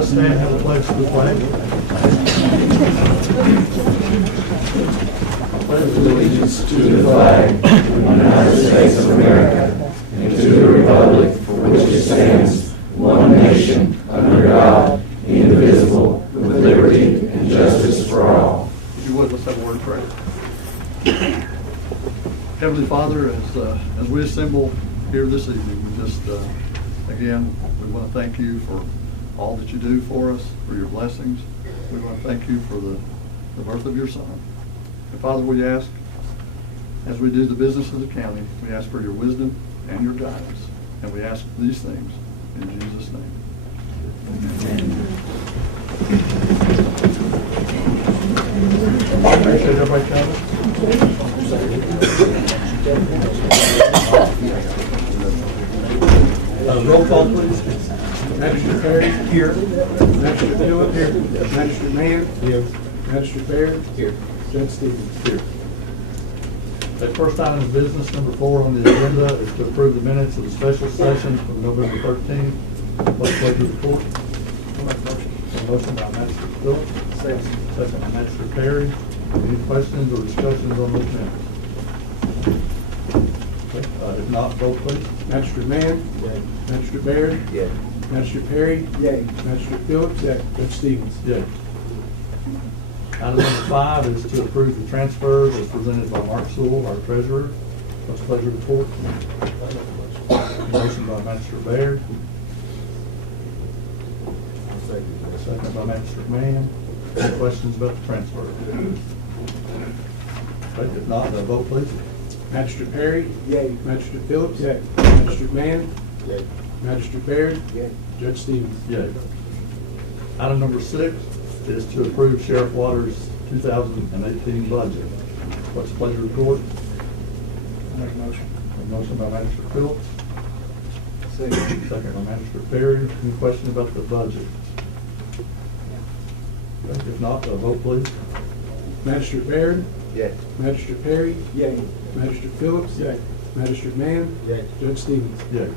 Let's stand and have a pledge to the flag. Pledge allegiance to the flag of the United States of America and to the republic for which it stands, one nation, under God, indivisible, with liberty and justice for all. If you would, let's have a word of prayer. Heavenly Father, as we assemble here this evening, we just, again, we want to thank you for all that you do for us, for your blessings. We want to thank you for the birth of your Son. And Father, we ask, as we do the business of the county, we ask for your wisdom and your guidance. And we ask these things in Jesus' name. Amen. Appreciate everybody coming. Roll call, please. Magistrate Perry? Here. Magistrate Phillips? Here. Magistrate Mann? Here. Magistrate Baird? Here. Judge Stevens? Here. The first item of business, number 4 on the agenda, is to approve the minutes of the special session from November 13th. What's the pleasure of the court? I'll make a motion. A motion by Magistrate Phillips. Second. Second by Magistrate Perry. Any questions or discussions on those minutes? Okay, if not, vote please. Magistrate Mann? Yay. Magistrate Baird? Yay. Magistrate Perry? Yay. Magistrate Phillips? Yay. Judge Stevens? Yay. Item number 5 is to approve the transfers as presented by Mark Sewell, our treasurer. What's the pleasure of the court? Motion by Magistrate Baird. Second by Magistrate Mann. Any questions about the transfer? Okay, if not, vote please. Magistrate Perry? Yay. Magistrate Phillips? Yay. Magistrate Mann? Yay. Magistrate Baird? Yay. Judge Stevens? Yay. Item number 6 is to approve Sheriff Waters' 2018 budget. What's the pleasure of the court? I'll make a motion. A motion by Magistrate Phillips. Second. Second by Magistrate Perry. Any questions about the budget? Okay, if not, vote please. Magistrate Baird? Yay. Magistrate Perry? Yay. Magistrate Phillips? Yay. Magistrate Mann? Yay. Judge Stevens? Yay.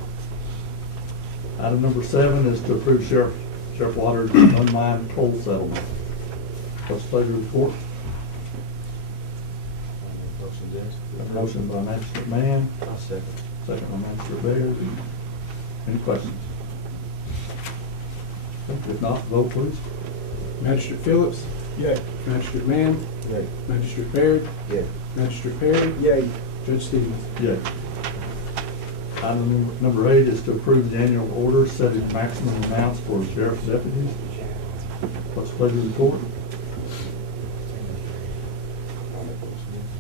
Item number 7 is to approve Sheriff Waters' unmined coal settlement. What's the pleasure of the court? A motion by Magistrate Mann. I'll second. Second by Magistrate Baird. Any questions? If not, vote please. Magistrate Phillips? Yay. Magistrate Mann? Yay. Magistrate Baird? Yay. Magistrate Perry? Yay. Judge Stevens? Yay. Item number 8 is to approve the annual order setting maximum amounts for sheriff's deputies. What's the pleasure of the court?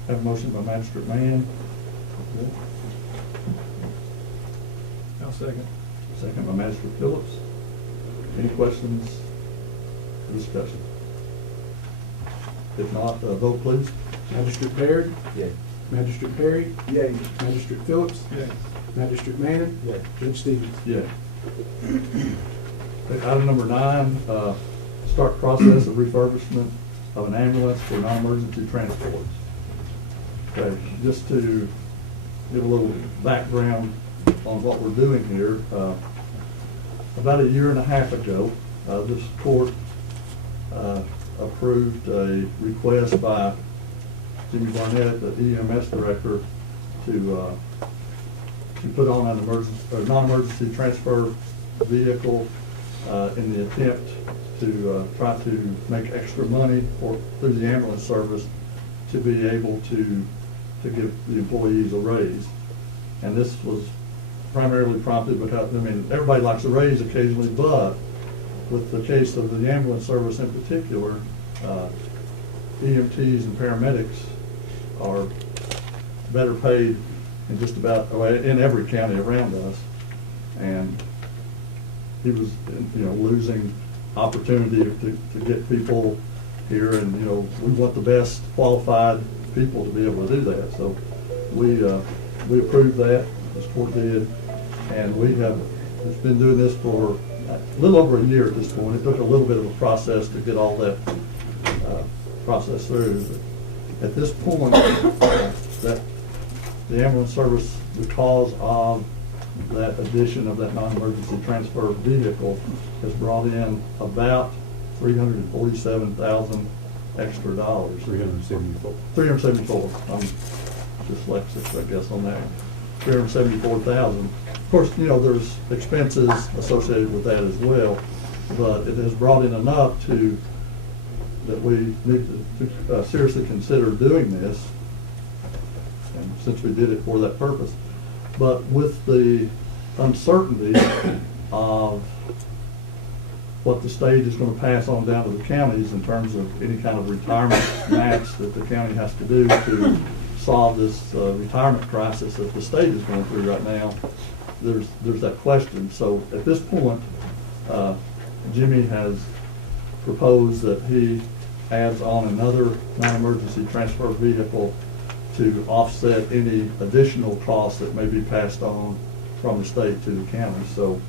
Have a motion by Magistrate Mann. I'll second. Second by Magistrate Phillips. Any questions or discussion? If not, vote please. Magistrate Baird? Yay. Magistrate Perry? Yay. Magistrate Phillips? Yay. Magistrate Mann? Yay. Judge Stevens? Yeah. Item number 9, start process of refurbishment of an ambulance for non-emergency transports. Okay, just to give a little background on what we're doing here, about a year and a half ago, this court approved a request by Jimmy Barnett, the EMS director, to put on an emergency or non-emergency transfer vehicle in the attempt to try to make extra money through the ambulance service to be able to give the employees a raise. And this was primarily prompted because, I mean, everybody likes a raise occasionally, but with the case of the ambulance service in particular, EMTs and paramedics are better paid in just about, in every county around us. And he was, losing opportunity to get people here, and, we want the best qualified people to be able to do that. So we approved that, this court did, and we have been doing this for a little over a year at this point. It took a little bit of a process to get all that process through. But at this point, that the ambulance service, because of that addition of that non-emergency transfer vehicle has brought in about $347,000 extra dollars. 374. 374. I'm dyslexic, I guess, on that. 374,000. Of course, you know, there's expenses associated with that as well, but it has brought in enough that we need to seriously consider doing this, and since we did it for that purpose. But with the uncertainty of what the state is going to pass on down to the counties in terms of any kind of retirement match that the county has to do to solve this retirement crisis that the state is going through right now, there's that question. So at this point, Jimmy has proposed that he adds on another non-emergency transfer vehicle to offset any additional costs that may be passed on from the state to the county. So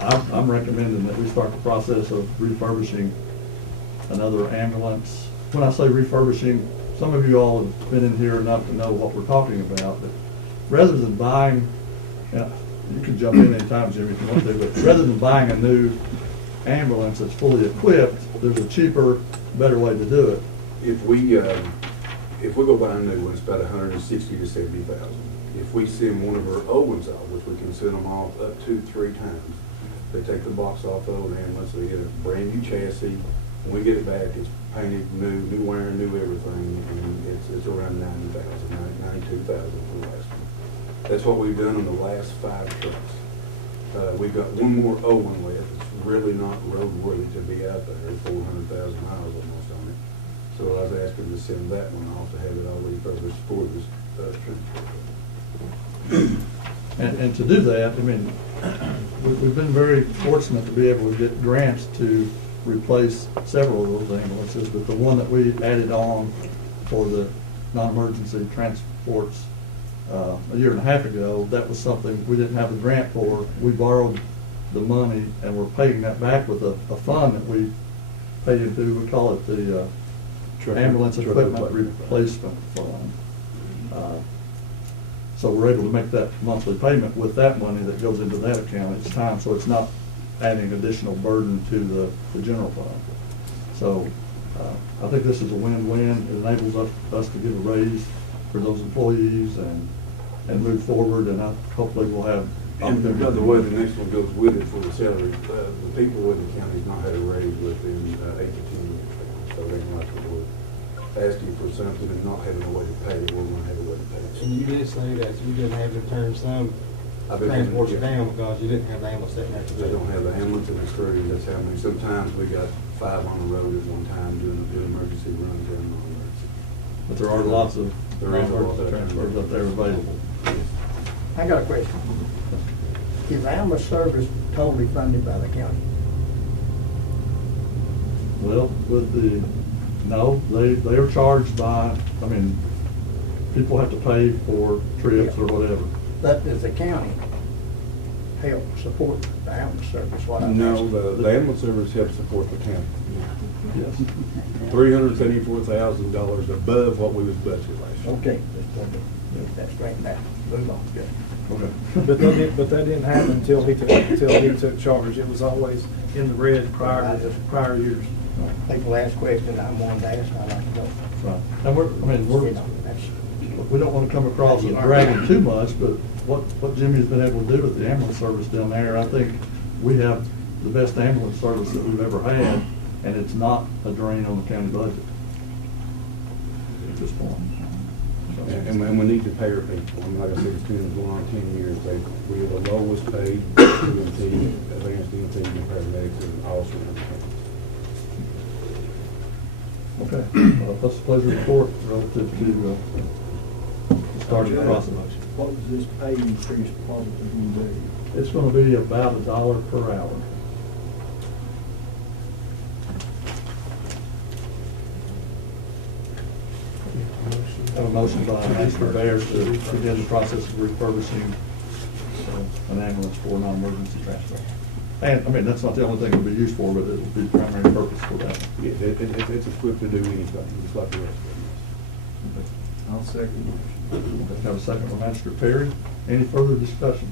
I'm recommending that we start the process of refurbishing another ambulance. When I say refurbishing, some of you all have been in here enough to know what we're talking about. But rather than buying, you can jump in anytime, Jimmy, if you want to, but rather than buying a new ambulance that's fully equipped, there's a cheaper, better way to do it. If we go buy a new one, it's about 160 to 70,000. If we send one of our old ones off, which we can send them off up to 3 times, they take the box off the old ambulance, they get a brand new chassis. When we get it back, it's painted new wiring, new everything, and it's around 90,000, 92,000 for the last one. That's what we've done on the last 5 trucks. We've got one more old one left. It's really not roadworthy to be out there. 400,000 miles almost on it. So I was asking to send that one off to have it all refurbished for this transport. And to do that, I mean, we've been very fortunate to be able to get grants to replace several of those ambulances, but the one that we added on for the non-emergency transports a year and a half ago, that was something we didn't have a grant for. We borrowed the money and we're paying that back with a fund that we pay into. We call it the Ambulance Equipment Replacement Fund. So we're able to make that monthly payment with that money that goes into that account each time, so it's not adding additional burden to the general fund. So I think this is a win-win. It enables us to give a raise for those employees and move forward, and hopefully we'll have. And by the way, the next one goes with it for the salary. The people in the county's not had a raise within 8 to 10 years. So they like we're asking for something and not having a way to pay it, we're going to have a way to pay it. And you did say that you didn't have to turn some transports down because you didn't have the ambulance sitting there. They don't have the ambulance and the crew. That's how many. Sometimes we got 5 on the road at one time doing emergency runs and non-emergency. But there are lots of non-emergency transfers up there available. I got a question. Is ambulance service totally funded by the county? Well, no, they are charged by, I mean, people have to pay for trips or whatever. But does the county help support the ambulance service? What I'm No, asking. the ambulance service helps support the county. Yes. $374,000 above what we was budgeted last year. Okay, that's straightened out. Move on. Good. Okay. But that didn't happen until he took charge. It was always in the red prior years. People ask questions, I'm one to ask, I like to know. Right. And You know, that's- we don't want to come across as bragging too much, but what Jimmy's been able to do with the ambulance service down there, I think we have the best ambulance service that we've ever had, and it's not a drain on the county budget at this point. So- And we need to pay our people. I mean, like I said, it's been going on 10 years. We are the lowest paid EMT, advanced EMT, and paramedics, and also in the county. Okay, what's the pleasure of the court relative to starting the process? What was this pay increase probably going to be? It's going to be about $1 per hour. Have a motion by Mr. Bear to begin the process of refurbishing an ambulance for non-emergency transfer. And, I mean, that's not the only thing it'll be used for, but it'll be the primary purpose for that. Yeah, it's equipped to do anything, just like the rest of them. I'll second. Have a second by Magistrate Perry. Any further discussion?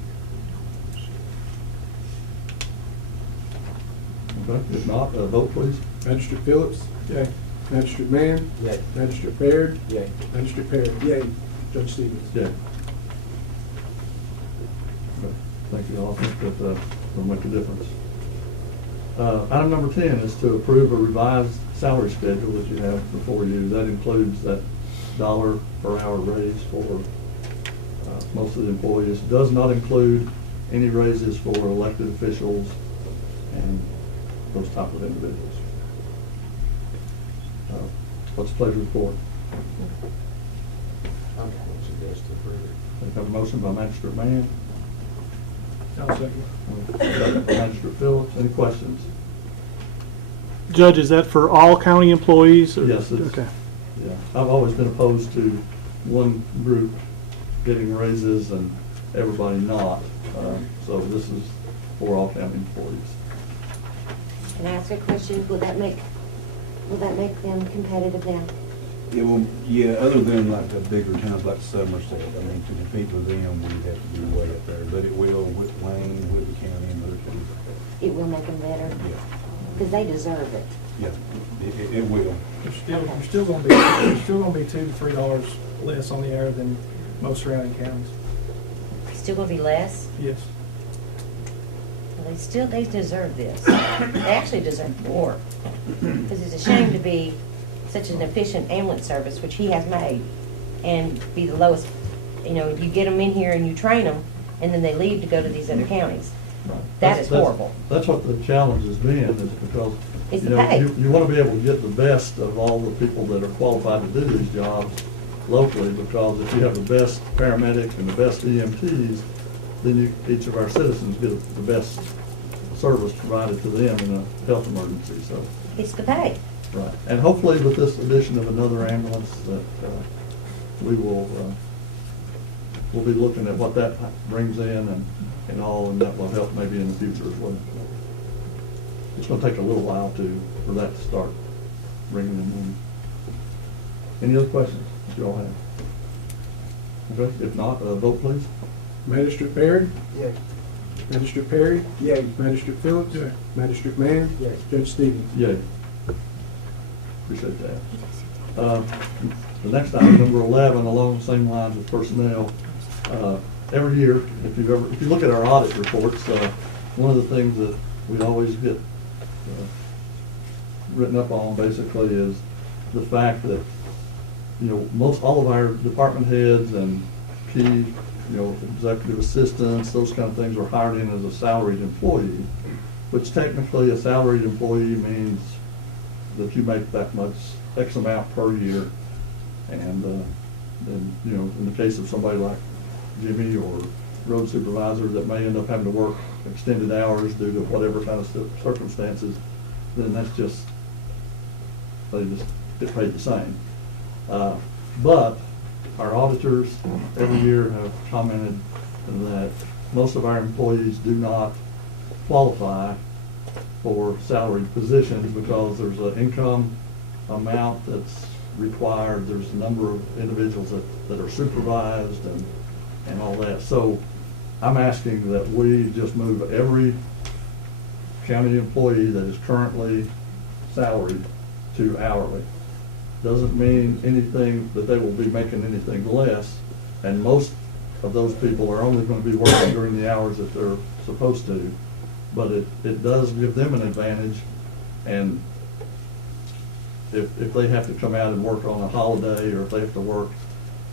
Okay, if not, vote please. Magistrate Phillips? Yay. Magistrate Mann? Yay. Magistrate Baird? Yay. Magistrate Perry? Yay. Judge Stevens? Yeah. Okay, thank you all. I think that will make a difference. Item number 10 is to approve a revised salary schedule that you have before you. That includes that $1 per hour raise for most of the employees. Does not include any raises for elected officials and those type of individuals. What's the pleasure of the court? I'm going to suggest to approve it. We have a motion by Magistrate Mann, I'll second. second by Magistrate Phillips. Any questions? Judge, is that for all county employees? Or? Yes, it's- Okay. Yeah, I've always been opposed to one group getting raises and everybody not. So this is for all county employees. Can I ask a question? Will that make them competitive now? It will, yeah, other than like the bigger towns like Somerset, I mean, to compete with them, we have to be way up there, but it will with Wayne, with the county and other counties. It will make them better? Yeah, Because they deserve it. yeah, it will. You're still gonna be $2 to $3 less on the hour than most surrounding counties. Still gonna be less? Yes. Well, they deserve this. They actually deserve more. Because it's a shame to be such an efficient ambulance service, which he has made, and be the lowest. You know, you get them in here and you train them, and then they leave to go to these other counties. Right. That is horrible. That's what the challenge has been, is because, It's you the know, pay. you want to be able to get the best of all the people that are qualified to do these jobs locally, because if you have the best paramedic and the best EMTs, then each of our citizens get the best service provided to them in a health emergency, so. It's the pay. Right, and hopefully with this addition of another ambulance, that we will, we'll be looking at what that brings in and all, and that will help maybe in the future as well. It's gonna take a little while for that to start bringing them in. Any other questions that you all have? Okay, if not, vote please. Magistrate Baird? Yay. Magistrate Perry? Yay. Magistrate Phillips? Yay. Magistrate Mann? Yay. Judge Stevens? Yay. Appreciate that. The next item, number 11, along the same lines with personnel. Every year, if you look at our audit reports, one of the things that we always get written up on basically is the fact that, you know, all of our department heads and key, you know, executive assistants, those kind of things are hired in as a salaried employee, which technically a salaried employee means that you make that much X amount per year. And then, you know, in the case of somebody like Jimmy or road supervisor that may end up having to work extended hours due to whatever kind of circumstances, then that's just, they just get paid the same. But our auditors every year have commented that most of our employees do not qualify for salaried positions because there's an income amount that's required, there's a number of individuals that are supervised and all that. So I'm asking that we just move every county employee that is currently salaried to hourly. Doesn't mean anything that they will be making anything less, and most of those people are only going to be working during the hours that they're supposed to, but it does give them an advantage. And if they have to come out and work on a holiday, or if they have to work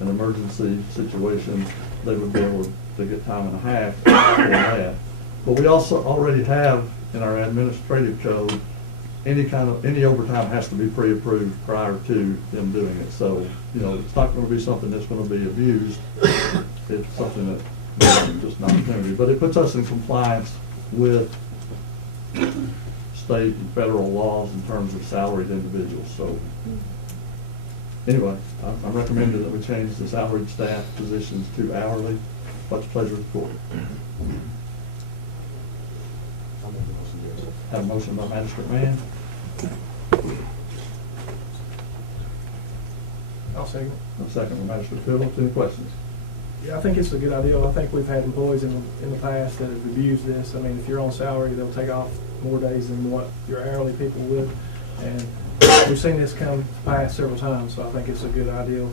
an emergency situation, they would be able to get time and a half for that. But we also already have in our administrative code, any overtime has to be pre-approved prior to them doing it. So, you know, it's not going to be something that's going to be abused. It's something that just an opportunity. But it puts us in compliance with state and federal laws in terms of salaried individuals. So anyway, I'm recommending that we change the salaried staff positions to hourly. What's the pleasure of the court? Have a motion by Magistrate Mann. I'll second. A second by Magistrate Phillips. Any questions? Yeah, I think it's a good idea. I think we've had employees in the past that have abused this. I mean, if you're on salary, they'll take off more days than what your hourly people would. And we've seen this come to pass several times, so I think it's a good idea.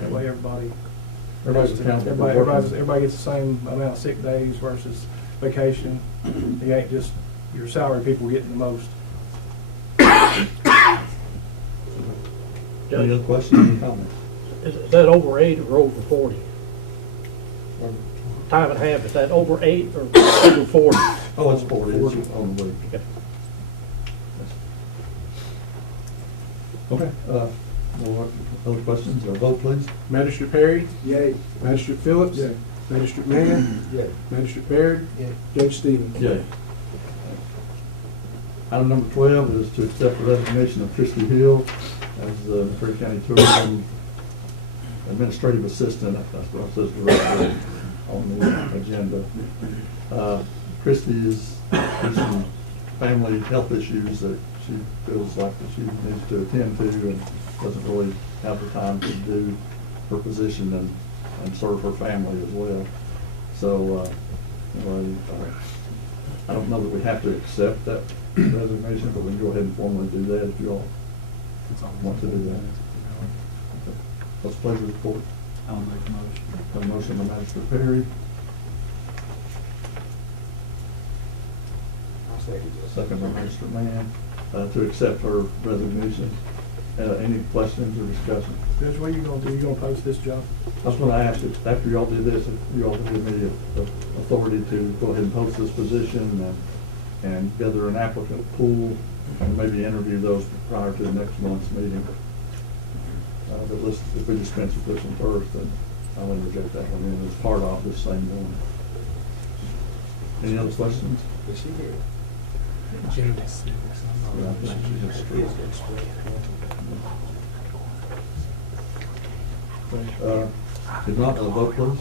That way everybody Everybody's accountable for everybody gets the same amount of sick days versus vacation. You ain't just your salary people getting the most. Any other questions or comments? Is that over 8 or over 40? Time and a half, is that over 8 or over 40? Oh, it's 40, it's on the week. Okay. Okay, no other questions, or vote please? Magistrate Perry? Yay. Magistrate Phillips? Yay. Magistrate Mann? Yay. Magistrate Baird? Yay. Judge Stevens? Yay. Item number 12 is to accept the resignation of Christy Hill as the McCreary County Tourism Administrative Assistant. That's what it says directly on the agenda. Christy is some family health issues that she feels like that she needs to attend to and doesn't really have the time to do her position and serve her family as well. So, anyway, I don't know that we have to accept that resignation, but we can go ahead and formally do that if you all want to do that. Okay. What's the pleasure of the court? I'll make a motion. Have a motion by Magistrate Perry, second by Magistrate Mann, to accept her resignation. Any questions or discussion? Judge, what are you gonna do? You gonna post this job? I was going to ask if after y'all do this, if you all give me the authority to go ahead and post this position and gather an applicant pool and maybe interview those prior to the next month's meeting. But if we dispense with this one first, then I'll interject that one in as part of this same one. Any other questions? Is she here? Yeah, I think she has three. If not, vote please.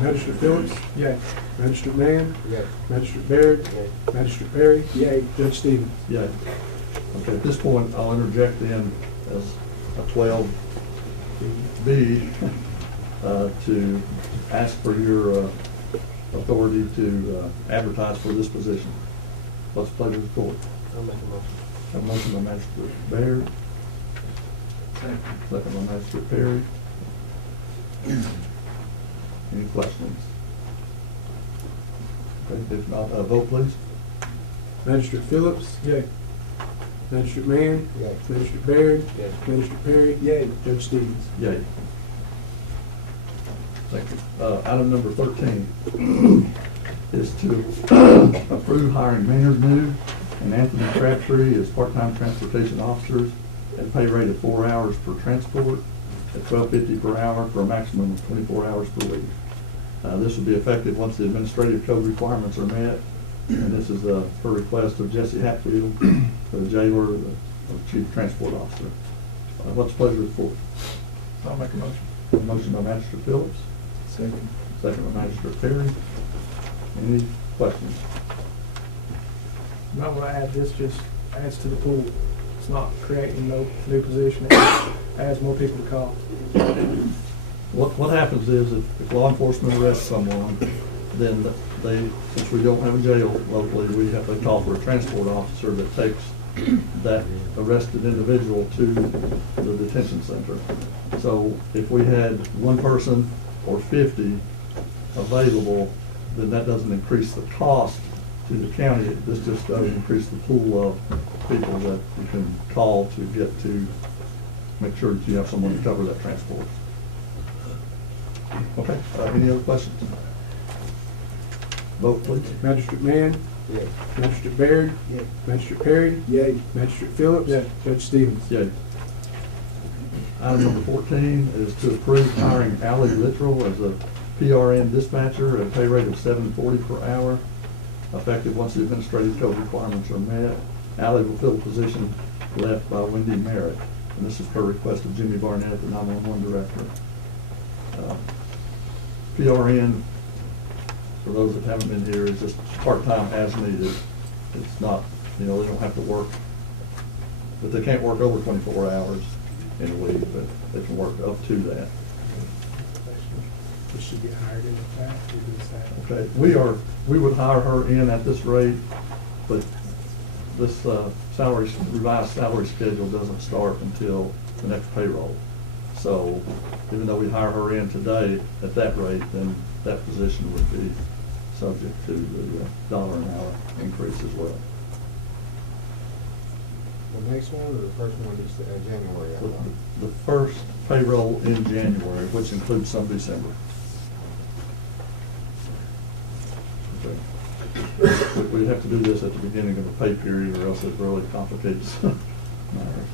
Magistrate Phillips? Yeah. Magistrate Mann? Yay. Magistrate Baird? Yay. Magistrate Perry? Yay. Judge Stevens? Yeah. Okay, at this point, I'll interject in as a 12B to ask for your authority to advertise for this position. What's the pleasure of the court? I'll make a motion. Have a motion by Magistrate Baird. Second by Magistrate Perry. Any questions? Okay, if not, vote please. Magistrate Phillips? Yeah. Magistrate Mann? Yay. Magistrate Baird? Yay. Magistrate Perry? Yay. Judge Stevens? Yay. Thank you. Item number 13 is to approve hiring Maynard New and Anthony Crabtree as part-time transportation officers at a pay rate of 4 hours per transport at $12.50 per hour for a maximum of 24 hours per week. This will be effective once the administrative code requirements are met, and this is per request of Jesse Hatfield, the jailer, the chief transport officer. What's the pleasure of the court? I'll make a motion. A motion by Magistrate Phillips. Second. Second by Magistrate Perry. Any questions? Not what I add, this just adds to the pool. It's not creating no new position, it just adds more people to call. What happens is if law enforcement arrests someone, then since we don't have a jail locally, they call for a transport officer that takes that arrested individual to the detention center. So if we had one person or 50 available, then that doesn't increase the cost to the county. This just does increase the pool of people that you can call to get to make sure that you have someone to cover that transport. Okay, any other questions? Vote please. Magistrate Mann? Yay. Magistrate Baird? Yay. Magistrate Perry? Yay. Magistrate Phillips? Yeah. Judge Stevens? Yay. Item number 14 is to approve hiring Allie Littrell as a PRN dispatcher at a pay rate of $7.40 per hour, effective once the administrative code requirements are met. Allie will fill the position left by Wendy Merritt, and this is per request of Jimmy Barnett, the 911 director. PRN, for those that haven't been here, is just part-time as needed. It's not, they don't have to work, but they can't work over 24 hours in a week, but they can work up to that. Does she get hired in with that? Or does that? Okay, we would hire her in at this rate, but this revised salary schedule doesn't start until the next payroll. So even though we hire her in today at that rate, then that position would be subject to the dollar an hour increase as well. The next one, or the first one is January? I thought? The first payroll in January, which includes some December. Okay. We'd have to do this at the beginning of the pay period, or else it really complicates matters.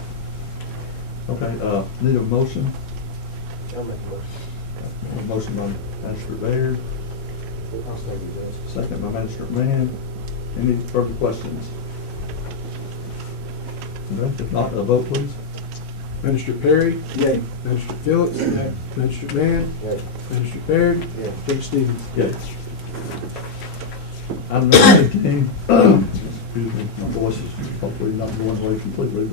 Okay, need a motion? I'll make a motion. A motion by Magistrate Baird, I'll second this. second by Magistrate Mann. Any further questions? Okay, if not, a vote please. Magistrate Perry? Yay. Magistrate Phillips? Yay. Magistrate Mann? Yay. Magistrate Baird? Yay. Judge Stevens? Yes. Item number 15, excuse me, my voice is hopefully not going away completely,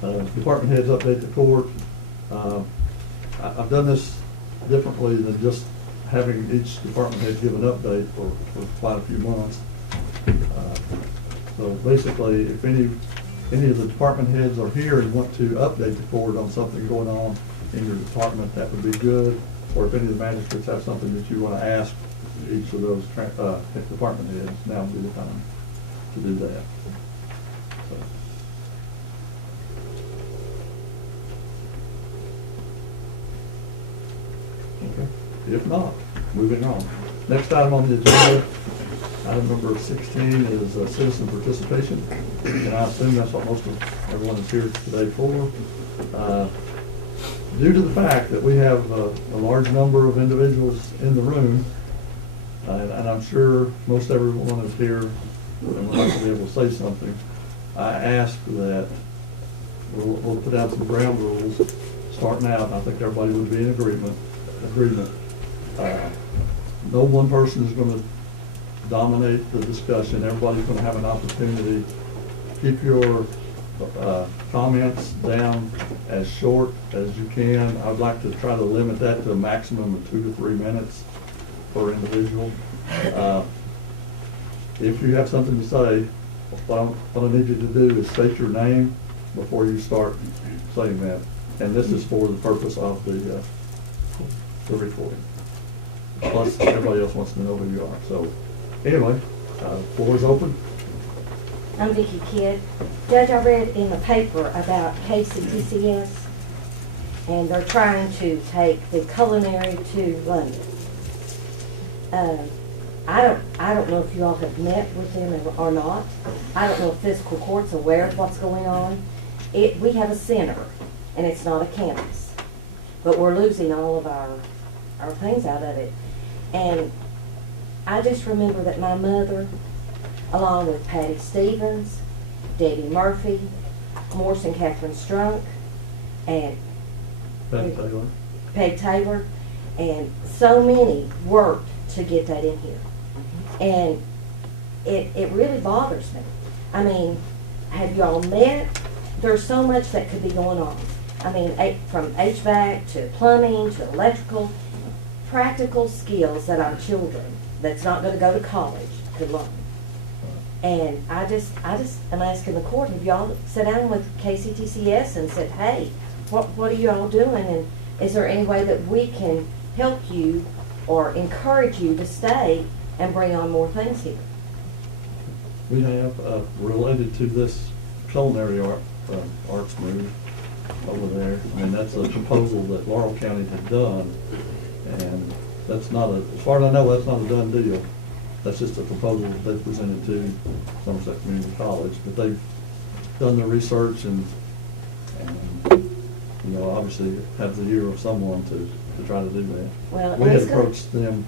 but department heads update the court. I've done this differently than just having each department head give an update for quite a few months. So basically, if any of the department heads are here and want to update the court on something going on in your department, that would be good. Or if any of the magistrates have something that you want to ask each of those department heads, now would be the time to do that. So. Okay. If not, moving on. Next item on the agenda, item number 16 is citizen participation. And I assume that's what most of everyone is here today for. Due to the fact that we have a large number of individuals in the room, and I'm sure most everyone is here and would like to be able to say something, I ask that we'll put out some ground rules starting out. I think everybody would be in agreement. No one person is going to dominate the discussion. Everybody's going to have an opportunity. Keep your comments down as short as you can. I'd like to try to limit that to a maximum of 2 to 3 minutes per individual. If you have something to say, what I need you to do is state your name before you start saying that. And this is for the purpose of the recording. Plus, everybody else wants to know who you are. So, anyway, floor is open. I'm Vicki Kidd. Judge, I read in the paper about KCTCS, and they're trying to take the culinary to London. I don't know if you all have met with them or not. I don't know if fiscal court's aware of what's going on. We have a center, and it's not a campus, but we're losing all of our things out of it. And I just remember that my mother, along with Patty Stevens, Debbie Murphy, Morse and Catherine Strunk, and Peg Taylor, and so many worked to get that in here. And it really bothers me. I mean, have you all met? There's so much that could be going on. I mean, from HVAC to plumbing to electrical, practical skills that our children that's not going to go to college could learn. And I just am asking the court, have y'all sat down with KCTCS and said, hey, what are you all doing? And is there any way that we can help you or encourage you to stay and bring on more things here? We have, related to this culinary arts move over there, I mean, that's a proposal that Laurel County had done, and that's not as far as I know, that's not a done deal. That's just a proposal that they presented to Somerset Community College, but they've done their research and you know, obviously have the ear of someone to try to do that. Well, we had approached them,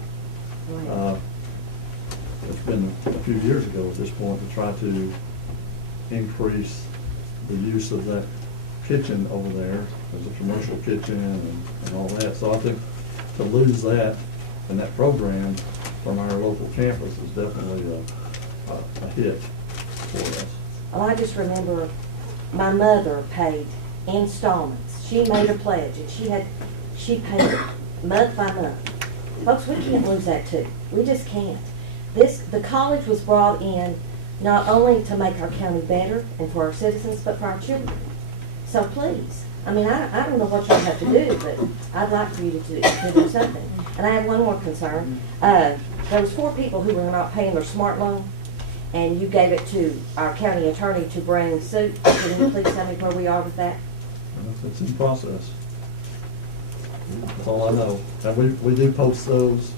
it's been a few years ago at this point, to try to increase the use of that kitchen over there as a commercial kitchen and all that. So I think to lose that and that program from our local campus is definitely a hit for us. Well, I just remember my mother paid installments. She made a pledge, and she paid month by month. Folks, we can't lose that too. We just can't. The college was brought in not only to make our county better and for our citizens, but for our children. So please, I mean, I don't know what y'all have to do, but I'd like for you to do something. And I have one more concern. There was 4 people who were not paying their smart loan, and you gave it to our county attorney to bring suit. Can you please tell me where we are with that? It's in process. That's all I know. And we do post those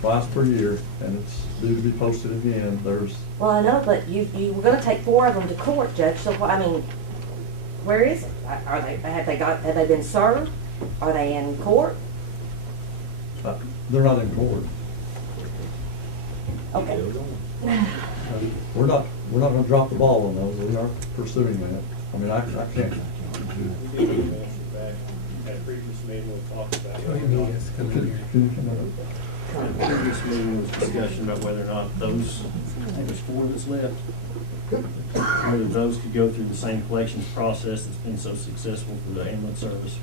twice per year, and it's due to be posted again. Well, I know, but you were gonna take 4 of them to court, Judge, so, I mean, where is it? Have they been served? Are they in court? They're not in court. Okay. We're not gonna drop the ball on those. We are pursuing that. I mean, I can't. At a previous meeting, we talked about. Can you come up? Previous meeting was discussion about whether or not those, I think there's 4 that's left, whether those could go through the same collections process that's been so successful for the ambulance service.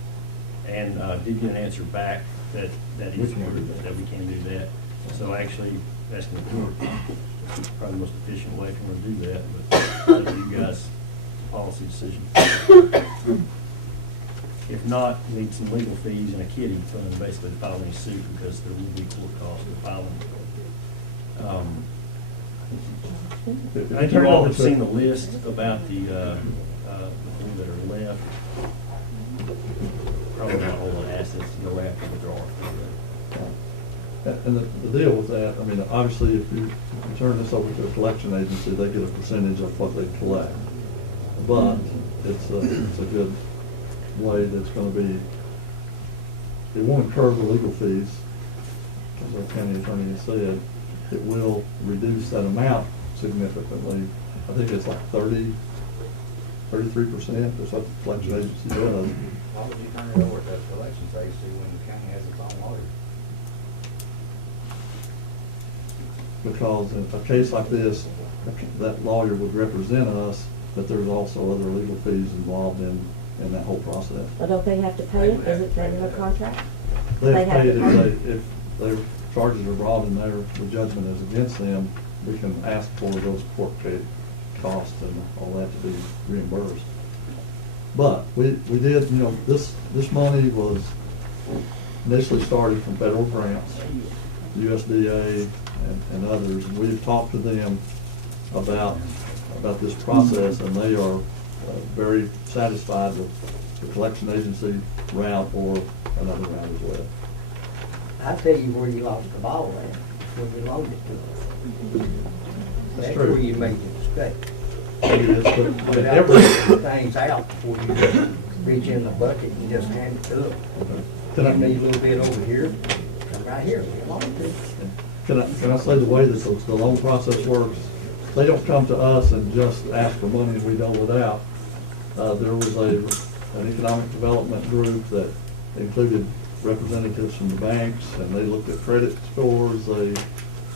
And did get an answer back that is true, that we can do that. So actually, asking the court, probably the most efficient way for them to do that, but up to you guys, policy decision. If not, you need some legal fees and a kitty fund basically to file any suit, because there will be court costs for filing. I think you all have seen the list about the things that are left. Probably not all the assets to go after withdrawal. And the deal with that, I mean, obviously, if you turn this over to a collection agency, they get a percentage of what they collect. But it's a good way that's going to be, it won't incur the legal fees, as our county attorney has said. It will reduce that amount significantly. I think it's like 33%. That's what the collection agency does. Why would you turn it over to the collections agency when the county has its own lawyer? Because in a case like this, that lawyer would represent us, but there's also other legal fees involved in that whole process. Well, don't they have to pay it? Is it in their contract? They have paid if their charges are brought and the judgment is against them, we can ask for those court costs and all that to be reimbursed. But we did, this money was initially started from federal grants, USDA and others, and we've talked to them about this process, and they are very satisfied with the collection agency route or another route as well. I tell you where you lost the ball at, when you loaned it to us. That's true. where you made the mistake. It is, but Without every, taking things out before you reach in the bucket and just hand it to them. Give me a little bit over here, come right here, we loaned it. Can I say the way that the loan process works? They don't come to us and just ask for money and we dole it out. There was an economic development group that included representatives from the banks, and they looked at credit scores. They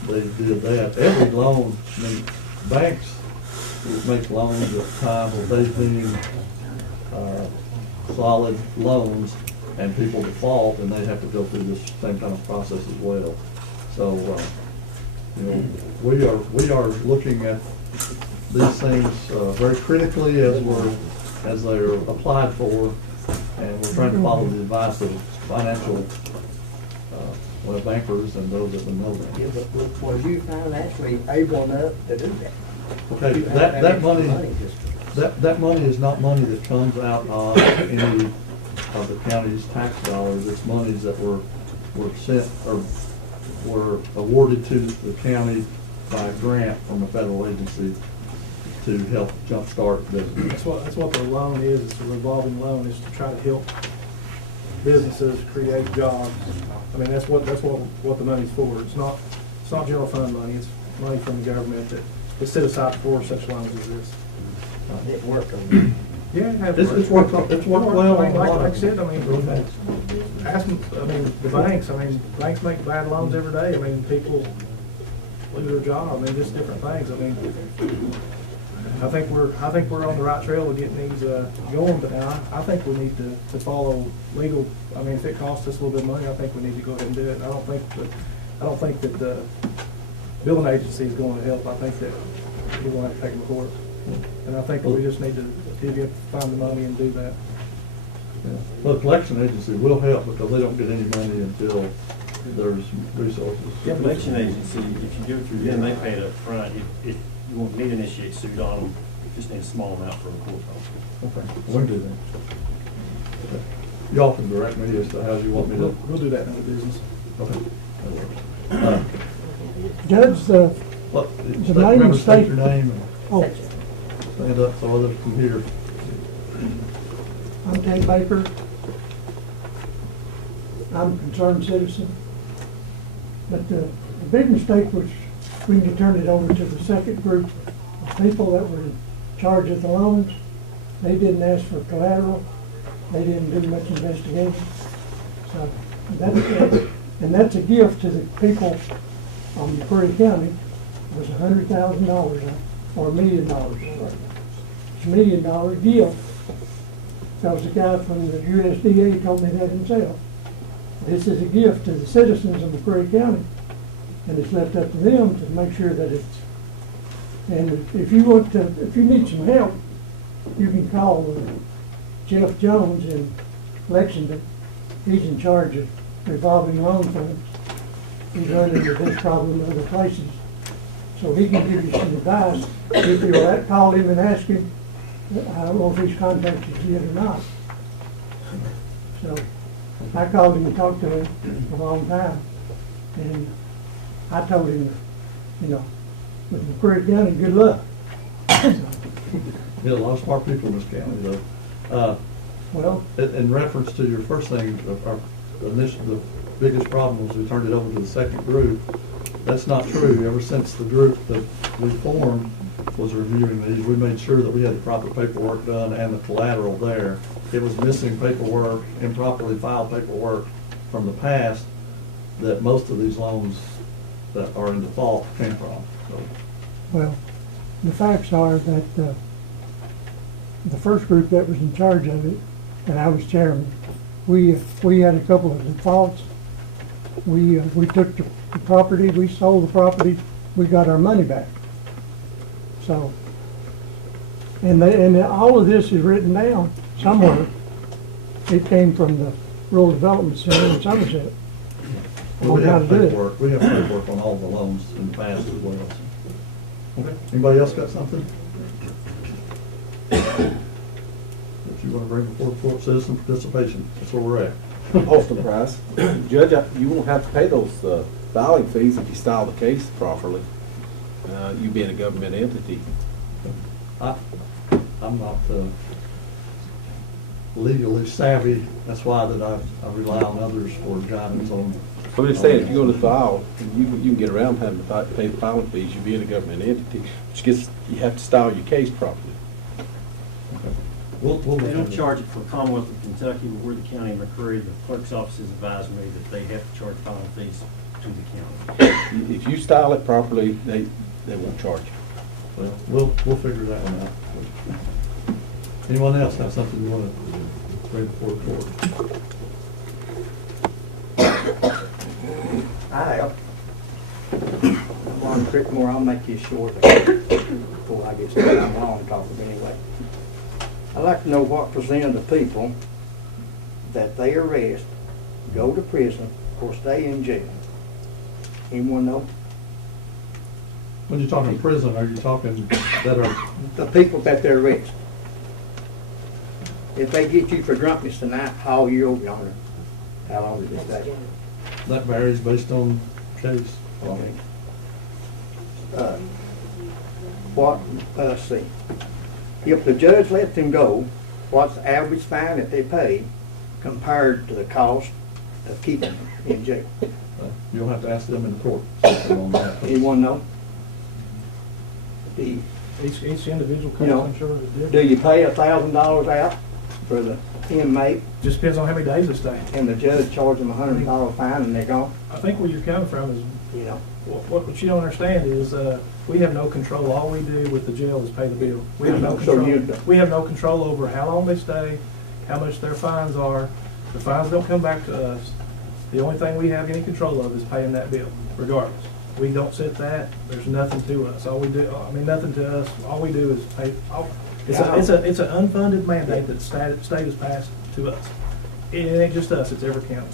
did that. Every loan, I mean, banks make loans at times where they deem solid loans, and people default, and they have to go through this same kind of process as well. So, we are looking at these things very critically as they're applied for, and we're trying to follow the advice of financial bankers and those that know them. Yeah, but was you financially able enough to do that? Okay, You have that money, just- that money is not money that comes out of any of the county's tax dollars. It's monies that were sent or were awarded to the county by a grant from a federal agency to help jumpstart business. That's what the loan is. It's a revolving loan. Is to try to help businesses create jobs. I mean, that's what the money's for. It's not general fund money. It's money from the government that is set aside for such loans as this. It worked on you. Yeah, it has. It's worked well on a lot of Like I said, I mean, ask them, the banks make bad loans every day. I mean, people lose their job. I mean, just different things. I mean, I think we're on the right trail of getting these, going, but now I think we need to follow legal. I mean, if it costs us a little bit of money, I think we need to go ahead and do it. I don't think that the billing agency is going to help. I think that we're going to have to take them to court. And I think we just need to find the money and do that. Yeah. Well, the collection agency will help because they don't get any money until there's resources. The collection agency, if you go through them, they pay it up front. If you won't need to initiate suit on them, you just need a small amount for a court cost. Okay, we'll do that. Okay. Y'all can direct me as to how you want me to. We'll do that in the business. Okay. That works. Judge, the name and Remember, state state. your name and Oh, stand up so others can hear. I'm Ted Baker. I'm a concerned citizen. But the big mistake was when you turned it over to the second group of people that were in charge of the loans. They didn't ask for collateral. They didn't do much investigation. So that's a gift to the people of McCreary County. It was $100,000 or $1 million. It's $1 million gift. That was a guy from the USDA told me that himself. This is a gift to the citizens of McCreary County, and it's left up to them to make sure that it's. And if you need some help, you can call Jeff Jones in Lexington. He's in charge of revolving loan funds. He's running into this problem in other places, so he can give you some advice. If you call him and ask him, I don't know if he's contacted you yet or not. So I called him and talked to him for a long time, and I told him, with McCreary County, good luck. Yeah, a lot of smart people in this county, though. Well, in reference to your first thing, the biggest problem was we turned it over to the second group. That's not true. Ever since the group that we formed was reviewing these, we made sure that we had the proper paperwork done and the collateral there. It was missing paperwork, improperly filed paperwork from the past that most of these loans that are in default came from. So. well, the facts are that the first group that was in charge of it, and I was chairman, we had a couple of defaults. We took the property, we sold the property, we got our money back. So, and all of this is written down somewhere. It came from the Rural Development Center in Somerset. We have paperwork. We have paperwork on all the loans in the past as well. Okay. Anybody else got something that you want to bring before the court? Citizen participation. That's where we're at. Austin Price. Judge, you won't have to pay those filing fees if you style the case properly. You being a government entity. I'm not legally savvy. That's why that I rely on others for guidance on. I'm just saying, if you go to file, you can get around having to pay the filing fees. You being a government entity, which gets you have to style your case properly. Okay. They don't charge it for Commonwealth of Kentucky, but we're the county of McCreary. The clerk's office has advised me that they have to charge filing fees to the county. If you style it properly, they won't charge you. Well, we'll figure that one out. Anyone else have something you want to bring before the court? I have. One trick more, I'll make you short before I get started. I'm long talking anyway. I'd like to know what percent of the people that they arrest go to prison or stay in jail. Anyone know? When you're talking prison, are you talking that are? The people that they arrest. If they get you for drunkenness tonight, haul you over yonder. How long does it take? That varies based on case. Okay. Let's see. If the judge lets them go, what's the average fine that they pay compared to the cost of keeping them in jail? You'll have to ask them in court on that. Anyone know? Each individual case, I'm sure, is different. Do you pay $1,000 out for the inmate Just depends on how many days they stay. and the judge charges them $100 fine and they're gone? I think where you're coming from is you know. What you don't understand is, we have no control. All we do with the jail is pay the bill. We have no So you- control. We have no control over how long they stay, how much their fines are. The fines don't come back to us. The only thing we have any control of is paying that bill, regardless. We don't set that, there's nothing to us. All we do, I mean, nothing to us, all we do is pay, it's an unfunded mandate that state has passed to us. It ain't just us, it's every county.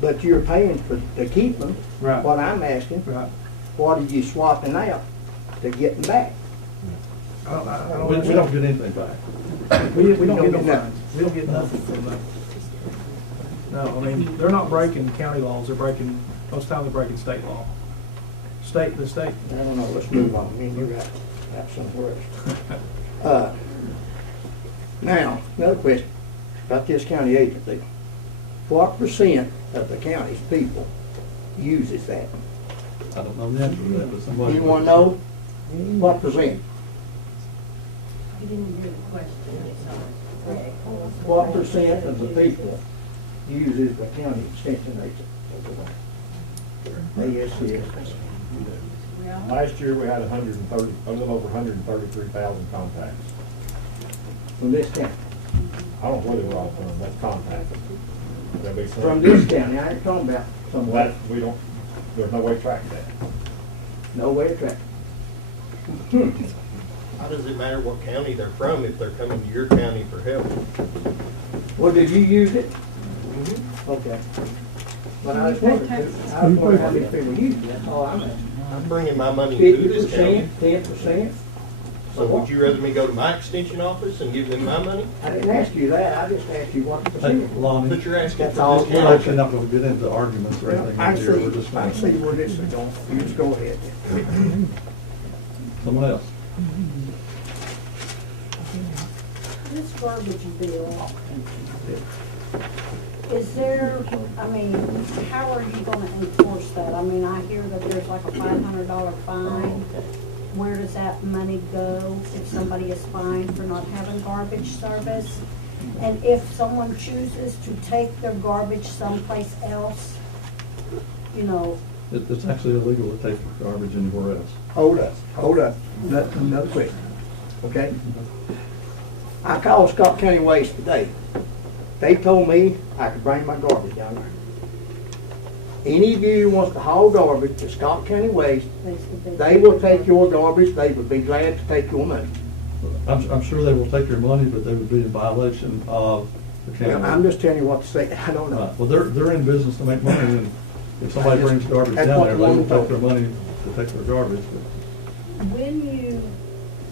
But you're paying to keep them. Right. What I'm asking, Right. what are you swapping out to get them back? I don't We understand. don't get anything back. We don't get no You don't get fines. We don't get nothing from them. No, I mean, they're not breaking county laws, they're breaking, most of the time they're breaking state law. The state. I don't know, let's move on, me and you got somewhere else. Now, another question about this county agency. What percent of the county's people uses that? I don't know the answer to that, but somebody. You wanna know? What percent? You didn't hear the question, sorry. What percent of the people uses the county extension agent? Yes, yes. Last year, we had a little over 133,000 contacts. From this county? I don't know where they were all from, that's contacts. That'd be some- From this county, I ain't talking about somewhere. That, we don't, there's no way to track that. No way to track. How does it matter what county they're from if they're coming to your county for help? Well, did you use it? Okay. But I was wondering how many people use it, that's all I'm asking. I'm bringing my money to 50%, this county. 10%? So would you rather me go to my extension office and give them my money? I didn't ask you that, I just asked you what Hey, percent. Lonnie, But you're asking That's for all. this we're county. actually not gonna get into arguments or anything I here, we're just see, I gonna, see where this is going, you just go ahead. someone else. This garbage bill, is there, I mean, how are you gonna enforce that? I mean, I hear that there's like a $500 fine. Where does that money go if somebody is fined for not having garbage service? And if someone chooses to take their garbage someplace else, you know, It's actually illegal to take garbage anywhere else. Hold up, another question, okay? I called Scott County Waste today. They told me I could bring my garbage down there. Any of you who wants to haul garbage to Scott County Waste, they will take your garbage, they would be glad to take your money. I'm sure they will take your money, but they would be in violation of the county. Well, I'm just telling you what to say, I don't know. Right. Well, they're in business to make money, and if somebody brings garbage That's down what there, the they will law take their money to take their garbage. when you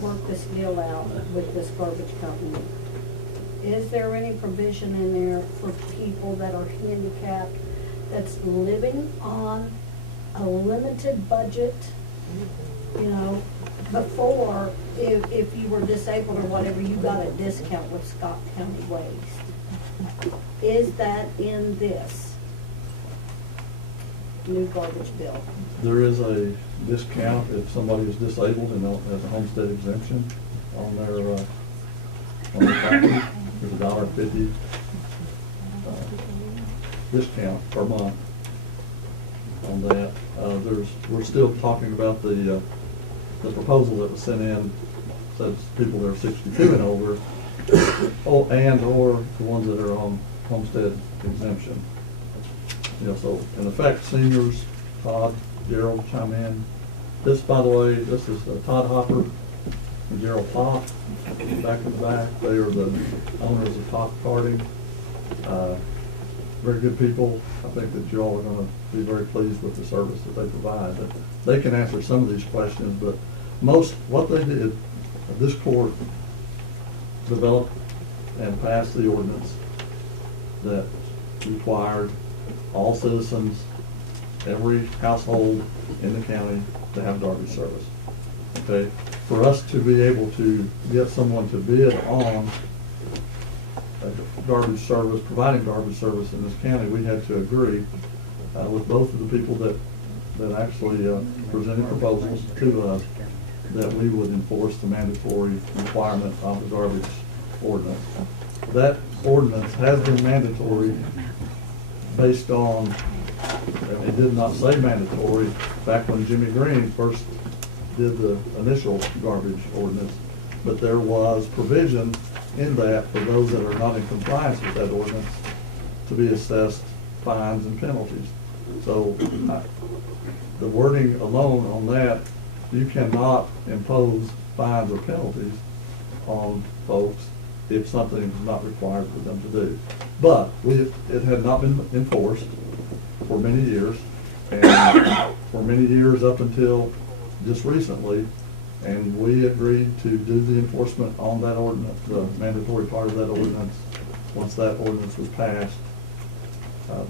work this deal out with this garbage company, is there any provision in there for people that are handicapped that's living on a limited budget? You know, before, if you were disabled or whatever, you got a discount with Scott County Waste. Is that in this new garbage bill? There is a discount if somebody is disabled and has a homestead exemption on their property. There's $1.50 discount per month on that. We're still talking about the proposal that was sent in, says people that are 62 and older, or the ones that are on homestead exemption. You know, so in effect, seniors, Todd, Gerald chime in. This, by the way, this is Todd Hopper and Gerald Pop, back in the back. They are the owners of Pop Party. Very good people. I think that you all are gonna be very pleased with the service that they provide. But they can answer some of these questions, but what they did, this court developed and passed the ordinance that required all citizens, every household in the county to have garbage service. Okay, for us to be able to get someone to bid on garbage service, providing garbage service in this county, we had to agree with both of the people that actually presented proposals to us that we would enforce the mandatory requirement of the garbage ordinance. That ordinance has been mandatory based on It did not say mandatory back when Jimmy Green first did the initial garbage ordinance, but there was provision in that for those that are not in compliance with that ordinance to be assessed fines and penalties. So the wording alone on that, you cannot impose fines or penalties on folks if something is not required for them to do. But it had not been enforced for many years, and for many years up until just recently, and we agreed to do the enforcement on that ordinance, the mandatory part of that ordinance, once that ordinance was passed,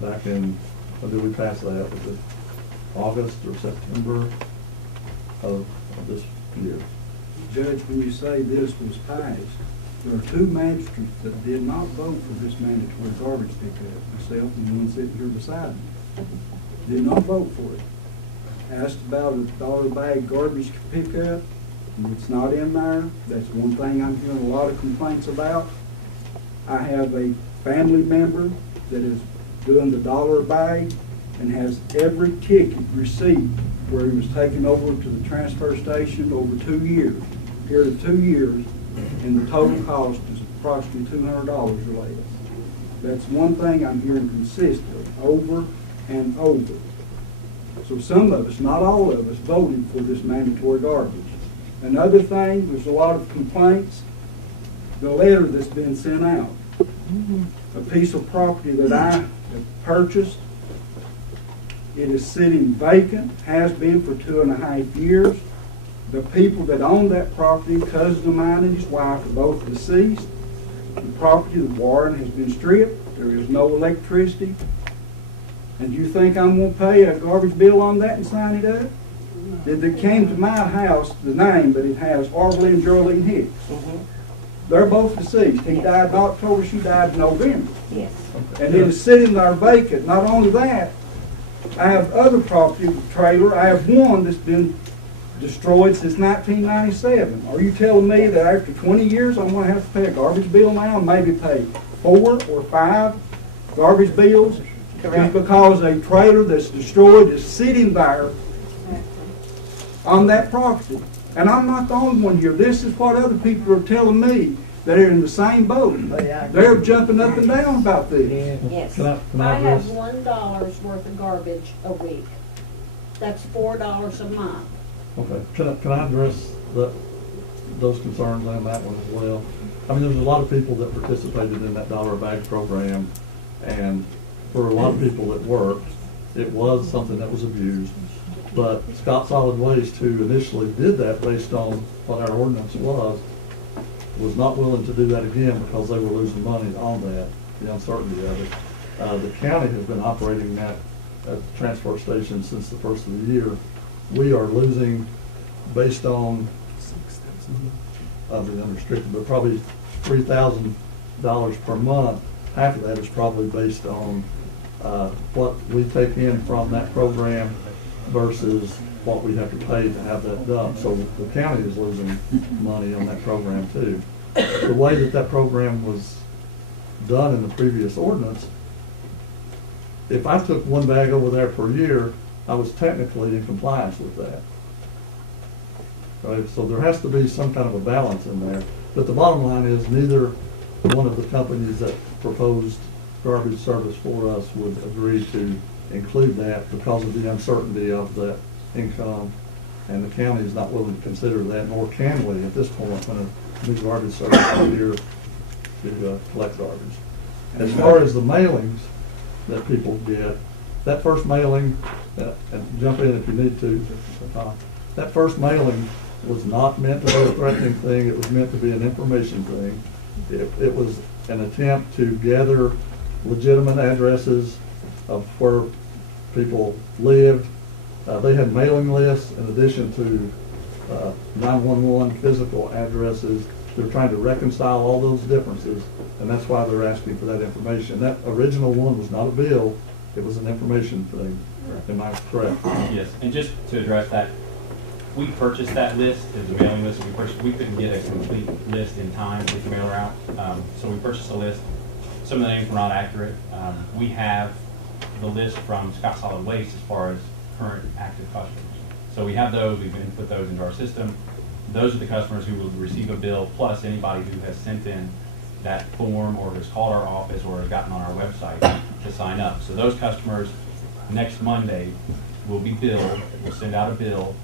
back in, when did we pass that? Was it August or September of this year? Judge, when you say this was passed, there are two magistrates that did not vote for this mandatory garbage pickup, myself and the one sitting here beside me. Did not vote for it. Asked about $1 bag garbage pickup, and it's not in there. That's one thing I'm hearing a lot of complaints about. I have a family member that is doing the $1 bag and has every ticket receipt where he was taken over to the transfer station over 2 years, a period of 2 years, and the total cost is approximately $200 or less. That's one thing I'm hearing consistently, over and over. So some of us, not all of us, voted for this mandatory garbage. Another thing, there's a lot of complaints. The letter that's been sent out, a piece of property that I have purchased, it is sitting vacant, has been for 2.5 years. The people that own that property, cousin of mine and his wife, are both deceased. The property, the wiring has been stripped. There is no electricity. And you think I'm going to pay a garbage bill on that and sign it up? It came to my house, the name, but it has Arbley and Geraldine Hicks. They're both deceased. He died in October, she died in November. Yes. And it is sitting there vacant. Not only that, I have other property, trailer. I have one that's been destroyed since 1997. Are you telling me that after 20 years I'm going to have to pay a garbage bill now and maybe pay 4 or 5 garbage bills? Just because a trailer that's destroyed is sitting there on that property. And I'm not the only one here. This is what other people are telling me that are in the same boat. They're jumping up and down about this. Yes. Can I I have address? $1 worth of garbage a week. That's $4 a month. Okay, can I address those concerns on that one as well? I mean, there's a lot of people that participated in that $1 a bag program, and for a lot of people that worked, it was something that was abused. But Scott Solid Waste, who initially did that based on what our ordinance was not willing to do that again because they were losing money on that, the uncertainty of it. The county has been operating that transfer station since the first of the year. We are losing, based on, other than unrestricted, but probably $3,000 per month. Half of that is probably based on what we take in from that program versus what we have to pay to have that done. So the county is losing money on that program too. The way that program was done in the previous ordinance, if I took one bag over there per year, I was technically in compliance with that. Right? So there has to be some kind of a balance in there. But the bottom line is neither one of the companies that proposed garbage service for us would agree to include that because of the uncertainty of that income. And the county is not willing to consider that, nor can we at this point when a new garbage service is here to collect garbage. As far as the mailings that people get, that first mailing, and jump in if you need to, that first mailing was not meant to be a threatening thing. It was meant to be an information thing. It was an attempt to gather legitimate addresses of where people lived. They had mailing lists in addition to 911 physical addresses. They're trying to reconcile all those differences, and that's why they're asking for that information. That original one was not a bill, it was an information thing. Am I correct? Yes, and just to address that, we purchased that list as a mailing list. We couldn't get a complete list in time to get the mailer out, so we purchased a list. Some of the names were not accurate. We have the list from Scott Solid Waste as far as current active customers. So we have those, we've input those into our system. Those are the customers who will receive a bill, plus anybody who has sent in that form or has called our office or has gotten on our website to sign up. So those customers, next Monday, will be billed. We'll send out a bill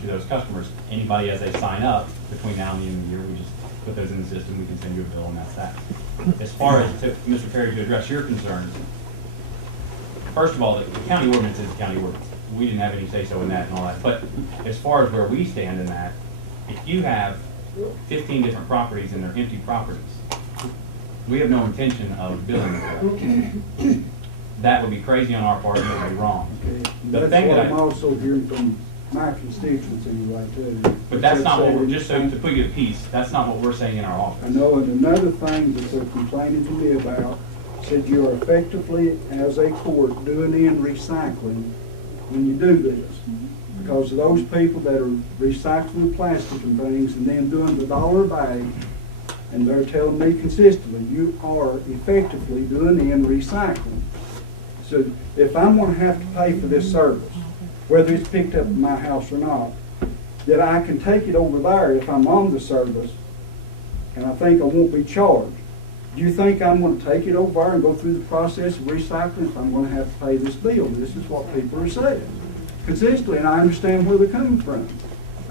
to those customers. Anybody, as they sign up between now and the end of the year, we just put those in the system, we can send you a bill, and that's that. As far as, to Mr. Perry, to address your concerns, first of all, the county ordinance is the county ordinance. We didn't have any say-so in that and all that. But as far as where we stand in that, if you have 15 different properties and they're empty properties, we have no intention of billing for that. That would be crazy on our part and it would be wrong. The That's thing what that I'm also hearing from my constituents anyway too. But that's not what we're, just so to put you at peace, that's not what we're saying in our office. I know, and another thing that they're complaining to me about, said you are effectively, as a court, doing in recycling when you do this. Because of those people that are recycling plastic and things and then doing the dollar bag, and they're telling me consistently, you are effectively doing in recycling. So if I'm gonna have to pay for this service, whether it's picked up at my house or not, that I can take it over there if I'm on the service, and I think I won't be charged. Do you think I'm gonna take it over there and go through the process of recycling if I'm gonna have to pay this bill? This is what people are saying consistently, and I understand where they're coming from.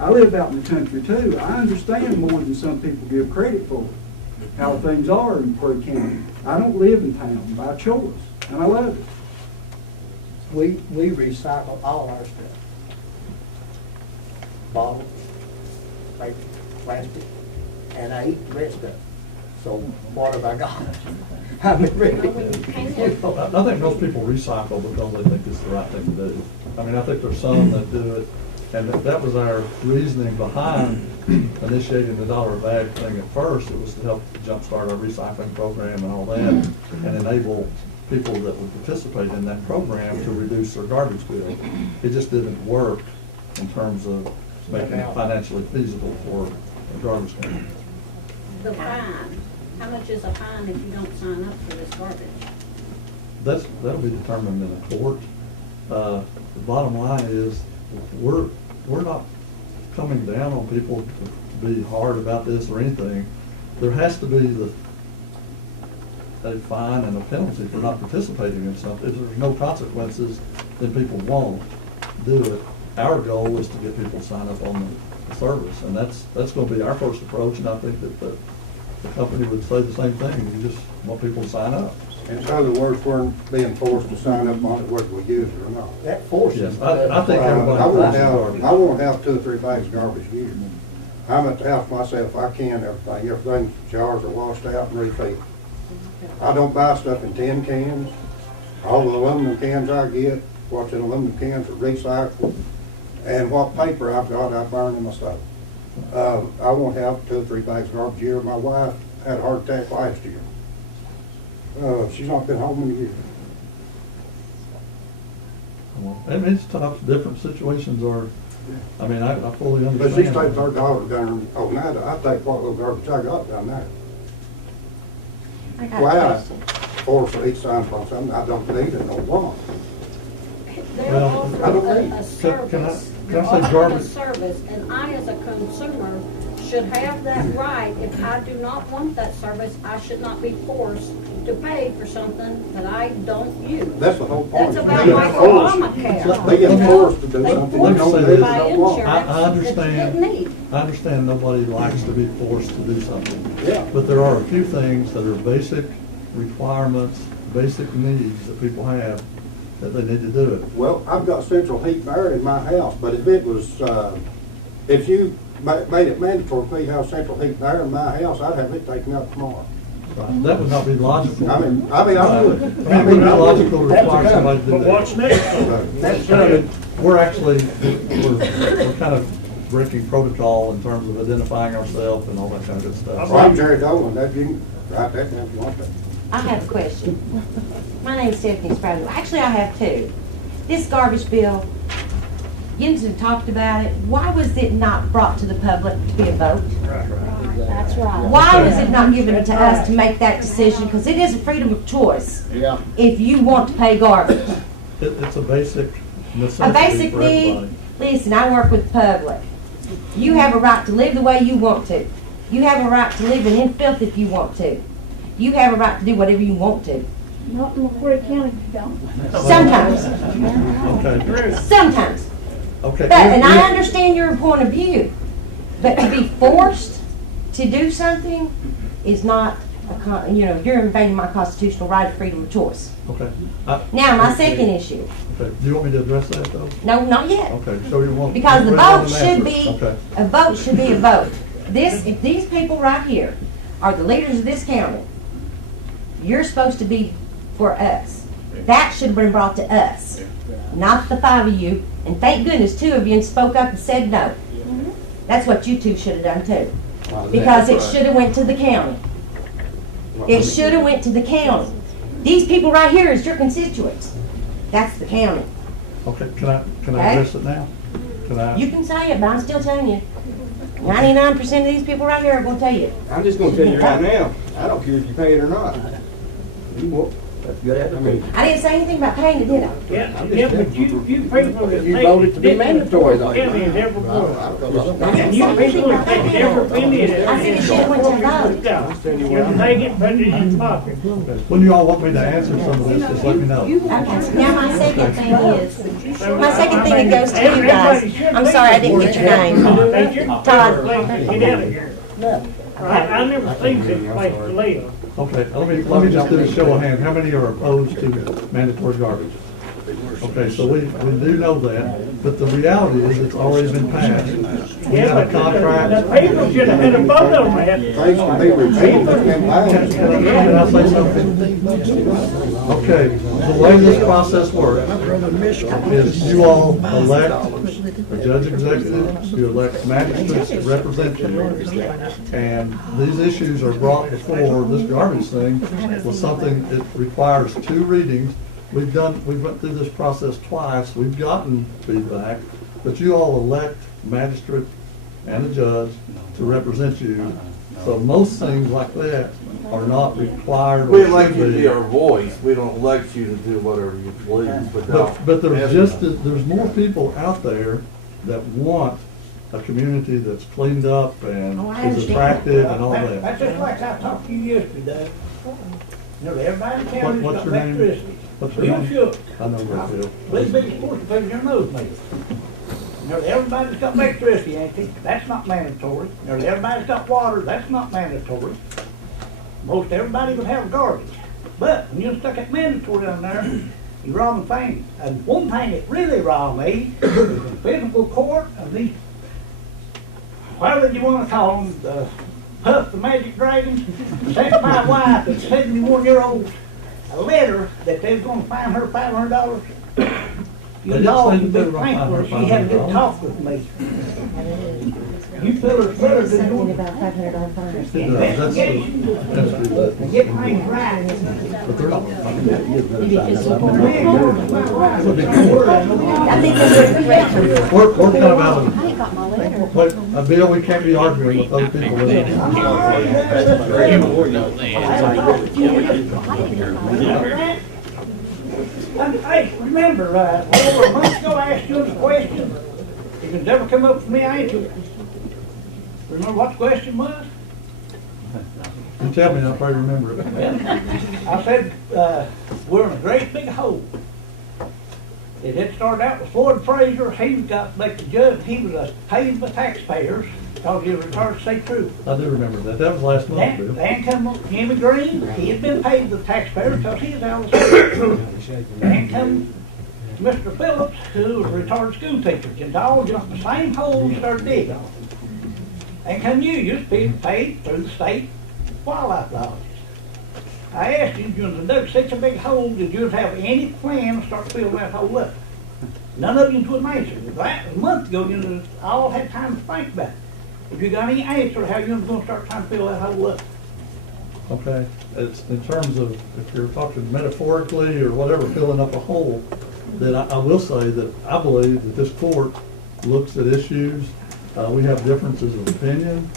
I live out in the country too. I understand more than some people give credit for how things are in Prairie County. I don't live in town by choice, and I love it. We recycle all our stuff. Bottles, paper, plastic, and I eat the rest of it. So what have I got? I mean, really. I think most people recycle because they think it's the right thing to do. I mean, I think there's some that do it, and that was our reasoning behind initiating the dollar a bag thing at first. It was to help jumpstart our recycling program and all that, and enable people that would participate in that program to reduce their garbage bill. It just didn't work in terms of making it financially feasible for a garbage company. The fine, how much is a fine if you don't sign up for this garbage? That'll be determined in a court. The bottom line is, we're not coming down on people to be hard about this or anything. There has to be a fine and a penalty for not participating in something. If there's no consequences, then people won't do it. Our goal is to get people to sign up on the service, and that's going to be our first approach, and I think that the company would say the same thing. We just want people to sign up. In other words, we're being forced to sign up on it whether we use it or not. That forces. Yes, I think everybody I won't have 2 or 3 bags of garbage a year. I'm at the house myself, I can everything, jars are washed out and refilled. I don't buy stuff in tin cans. All the aluminum cans I get, what's in aluminum cans are recycled. And what paper I've got, I burn in my stove. I won't have 2 or 3 bags of garbage a year. My wife had a heart attack last year. She's not been home in a year. Well, I mean, it's tough. Different situations are, I mean, I fully understand. But she takes her garbage down, oh, now I take what little garbage I got down there. I got a Why question. force each sign on something I don't need and don't want? They're Well, offering a can I service. say They're offering a garbage? service, and I, as a consumer, should have that right. If I do not want that service, I should not be forced to pay for something that I don't use. That's the whole point. That's about They like get forced. Obamacare. They get forced to do They something force they don't you need to and buy don't want. I insurance that you understand. didn't need. I understand nobody likes to be forced to do something. Yeah. But there are a few things that are basic requirements, basic needs that people have that they need to do it. Well, I've got central heat and air in my house, but if it was, if you made it mandatory for me to have central heat and air in my house, I'd have it taken out tomorrow. That would not be logical. I would. I would. It would be logical to require somebody to do that. But what's next? But I mean, we're actually, we're kind of breaking protocol in terms of identifying ourselves and all that kind of good stuff. Well, I'm Jerry Dolan, that you can write that down if you want to. I have a question. My name's Stephanie Sprout. Actually, I have 2. This garbage bill, Yenson talked about it. Why was it not brought to the public to be a vote? Right. That's right. Why was it not given to us to make that decision? Because it is a freedom of choice. Yeah. If you want to pay garbage. It's a basic A necessity basic for need, everybody. listen, I work with the public. You have a right to live the way you want to. You have a right to live in filth if you want to. You have a right to do whatever you want to. Not in McCreary County, you don't. Sometimes. Okay. Sometimes. Okay. But, and I understand your point of view, but to be forced to do something is not, you're invading my constitutional right of freedom of choice. Okay. Now, my second issue. Okay. Do you want me to address that though? No, not yet. Okay. So you want. Because the you want vote an should answer. be, Okay. a vote should be a vote. If these people right here are the leaders of this county, you're supposed to be for us. That should have been brought to us, not the 5 of you. And thank goodness 2 of you spoke up and said no. That's what you 2 should have done too. Because it should have went to the county. It should have went to the county. These people right here is your constituents. That's the county. Okay. Can I Okay. address it now? Can I? You can say it, but I'm still telling you. 99% of these people right here are going to tell you. I'm just gonna tell you right now, I don't care if you pay it or not. That's good attitude. I didn't say anything about paying it, did I? Yeah, but you people that You think voted to be mandatory, though. county is every one. I didn't You say anything people about that take paying every it. penny that I said it should have went to a vote. You take it, put it in your pocket. When you all want me to answer some of this, just let me know. Okay, now my second thing is, my second thing that goes to you guys, I'm sorry, I didn't get your name. Todd. Todd. Get out of here. I never seen this place to live. Okay, let me just do a show of hands. How many are opposed to mandatory garbage? Okay, so we do know that, but the reality is it's already been passed. We Yeah, got a but the contract. people should have had a vote on that. Things can be repeated, but can't last. Can I say something? Okay, the way this process works is you all elect a judge executive, you elect magistrates to represent you, and these issues are brought before this garbage thing was something that requires 2 readings. We went through this process twice, we've gotten feedback, but you all elect a magistrate and a judge to represent you. So most things like that are not required. We or elect should you to be. be our voice, we don't elect you to do whatever you please without. But there's more people out there that want a community that's cleaned up and Oh, I is understand. attractive and all that. That's just like I talked to you yesterday. Everybody in town What's has your got name? electricity. What's your Bill name? Shook. I know that, Bill. Big biggest portion of your nose maybe. Everybody's got electricity, ain't they? That's not mandatory. Everybody's got water, that's not mandatory. Most everybody would have garbage. But when you stuck that mandatory on there, you're wrong thing. And one thing that really wrong me is in physical court of these, whatever you want to call them, the Puff the Magic Dragon, sent my wife, a 71-year-old, a letter that they was gonna fine her $500. You They didn't know, say you that they big were gonna fine her thankful she had a good $500. talk with me. You feel her better than Something yours. about $500 fine. That's And get things right. but they're not. I think that's a correction. We're kind of out of, I ain't got my letter. but, Bill, we can't be arguing with other people. And, hey, remember, over a month ago, I asked you a question. If it's ever come up for me, I answered it. Remember what the question was? You tell me, I'll probably remember it. I said, we're in a great big hole. It had started out with Floyd Fraser. He got elected judge. He was paid by taxpayers because he was retired state trooper. I do remember that. That was last month, Bill. Then come Jimmy Green. He had been paid the taxpayers because he was out of the state. Then come Mr. Phillips, who was a retired school teacher. And all jumped in the same hole and started digging. Then come you was paid through the state wildlife lodges. I asked you, you dug such a big hole, did you have any plan to start filling that hole up? None of you would answer. That was a month ago, you all had time to think about it. If you got any answer how you're going to start trying to fill that hole up. Okay, it's in terms of, if you're talking metaphorically or whatever, filling up a hole, then I will say that I believe that this court looks at issues. We have differences of opinion,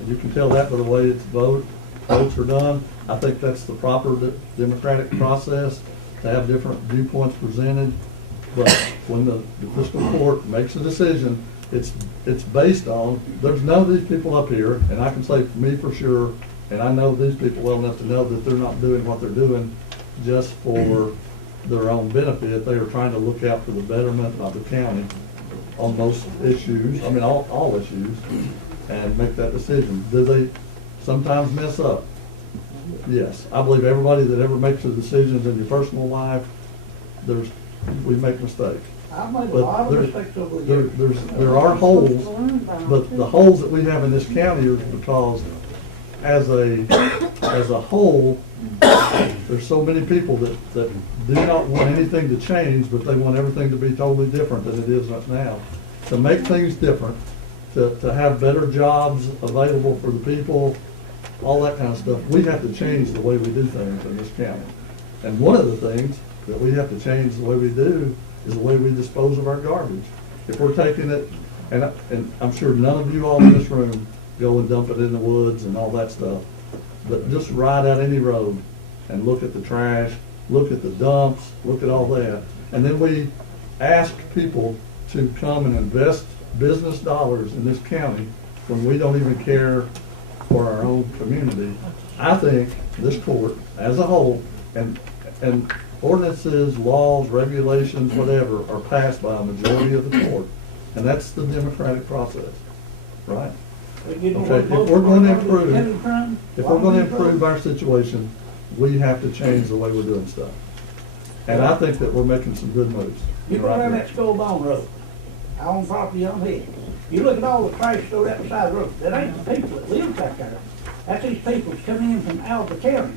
And you can tell that by the way votes are done. I think that's the proper democratic process, to have different viewpoints presented. But when the fiscal court makes a decision, it's based on, there's none of these people up here, and I can say for me for sure, and I know these people well enough to know that they're not doing what they're doing just for their own benefit. They are trying to look out for the betterment of the county on most issues, I mean, all issues, and make that decision. Do they sometimes mess up? Yes. I believe everybody that ever makes the decisions in your personal life, we make mistakes. I've made a But lot of mistakes over the years. there are holes, but the holes that we have in this county are because as a whole, there's so many people that do not want anything to change, but they want everything to be totally different than it is right now. To make things different, to have better jobs available for the people, all that kind of stuff, we have to change the way we do things in this county. And one of the things that we have to change the way we do is the way we dispose of our garbage. If we're taking it, and I'm sure none of you all in this room go and dump it in the woods and all that stuff, but just ride out any road and look at the trash, look at the dumps, look at all that. And then we ask people to come and invest business dollars in this county when we don't even care for our own community. I think this court as a whole, and ordinances, laws, regulations, whatever, are passed by a majority of the court. And that's the democratic process, right? Okay, if we're going to improve our situation, we have to change the way we're doing stuff. And I think that we're making some good moves. You go down that Skull Bone Road, I own property on here. You look at all the trash stored out beside the road. That ain't the people that live back there. That's these people that's coming in from Alva County.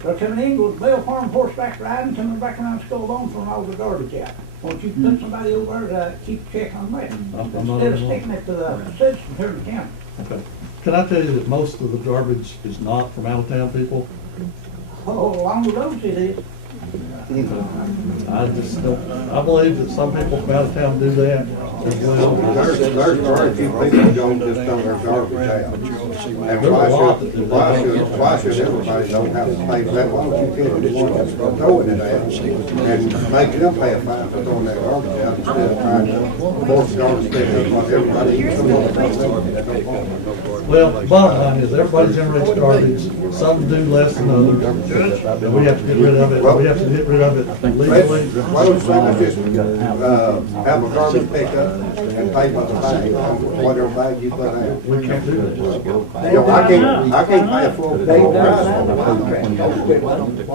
They're coming in, going to Bell Farm horseback riding, coming back around Skull Bone throwing all the garbage out. Won't you put somebody over there to keep check on that? Instead of sticking it to the citizens here in the county. Okay. Can I tell you that most of the garbage is not from out of town people? Oh, along the roads it is. I just don't, I believe that some people from out of town do that as well. There's very few people who don't just dump their garbage out. And why should everybody don't have to pay for that? Why don't you get the one that's throwing it out and make them pay a fine for throwing that garbage out instead of trying to force the garbage to like everybody else? Well, bottom line is everybody generates garbage. Some do less than others. And we have to get rid of it. We have to get rid of it legally. Why don't you just have a garbage pickup and pay by the bag, whatever bag you put out? We can't do that. You know, I can't pay a full price for it.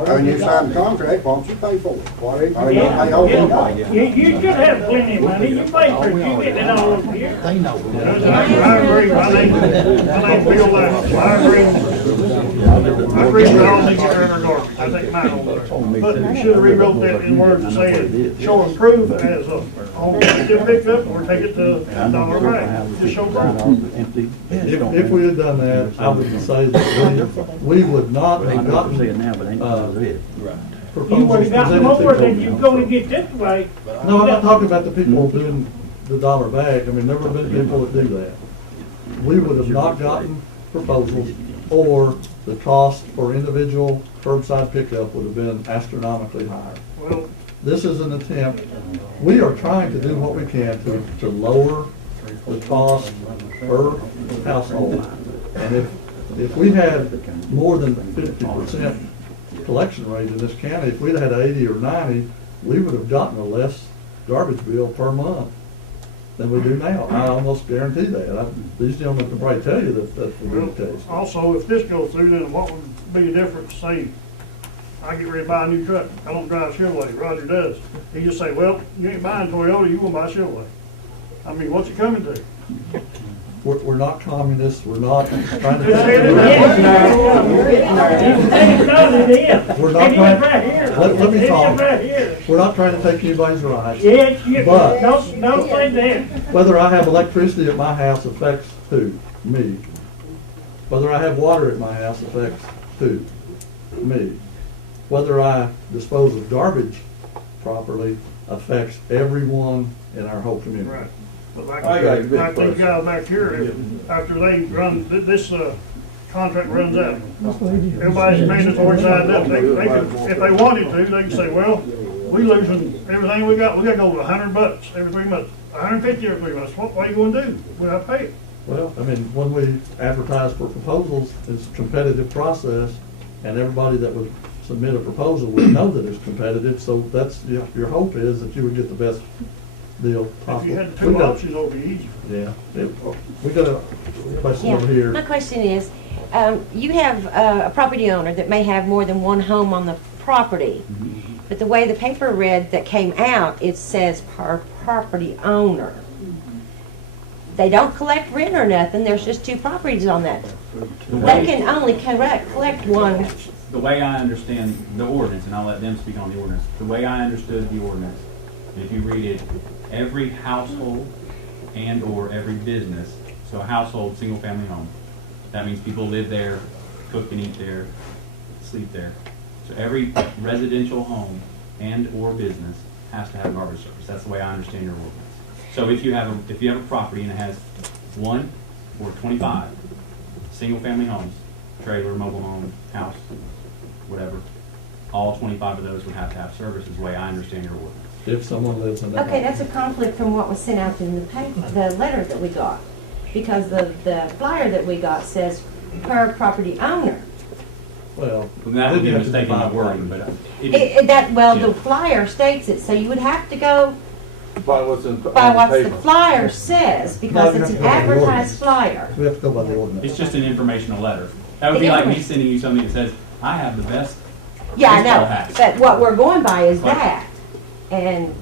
When you sign the contract, why don't you pay for it? Or you pay all the You should have plenty of money. You pay for it. You get it all over here. They know. I agree. My name's Bill Lance. I agree. I agree with all these here in our garbage. I think mine over there. But you should have rewrote that in words and said, show and prove as on the pickup or take it to $1 bag. Just show proof. If we had done that, I would say that we would not have gotten, You would have gotten more than you go and get this way. No, I'm not talking about the people doing the $1 bag. I mean, there have been people that do that. We would have not gotten proposals, or the cost for individual curbside pickup would have been astronomically higher. Well, this is an attempt. We are trying to do what we can to lower the cost per household. And if we had more than 50% collection rate in this county, if we'd had 80 or 90, we would have gotten a less garbage bill per month than we do now. I almost guarantee that. These gentlemen can probably tell you that that's the case. Also, if this goes through, then what would be the difference? Say, I get ready to buy a new truck. I don't drive Chevrolet. Roger does. He just say, well, you ain't buying Toyota, you gonna buy Chevrolet. I mean, what's it coming to? We're not communists. We're not trying to. We're not trying. Let me talk. We're not trying to take anybody's rights. But don't say that. Whether I have electricity at my house affects who? Me. Whether I have water at my house affects who? Me. Whether I dispose of garbage properly affects everyone in our whole community. Right. But like, I got a good like these question. guys back here, after they run, this, contract runs out, everybody's mandatory signed up, they can, if they wanted to, they can say, well, we losing everything we got to go to $100 every 3 months, 150 every 3 months, what are you gonna do? We'll have to pay it. Well, I mean, when we advertise for proposals, it's a competitive process, and everybody that would submit a proposal would know that it's competitive, so that's, your hope is that you would get the best deal possible. If you had two options, it would be easier. Yeah, we got a question over here. My question is, you have a property owner that may have more than one home on the property, but the way the paper read that came out, it says per property owner. They don't collect rent or nothing, there's just two properties on that. They can only collect one. The way I understand the ordinance, and I'll let them speak on the ordinance, the way I understood the ordinance, if you read it, every household and or every business, so a household, single family home, that means people live there, cook and eat there, sleep there. So every residential home and or business has to have garbage service. That's the way I understand your ordinance. So if you have a property and it has 1 or 25 single family homes, trailer, mobile home, house, whatever, all 25 of those would have to have service, is the way I understand your ordinance. If someone lives in that. Okay, that's a conflict from what was sent out in the paper, the letter that we got. Because the flyer that we got says per property owner. Well, that would be a mistake in my wording, but The flyer states it, so you would have to go By what's in, by on what paper. the flyer says, because No, it's you an have to go by the advertised flyer. We have to go by the ordinance. It's just an informational letter. That would be like me sending you something that says, I have the best Yeah, I baseball know, hats. but what we're going by is Right. that. And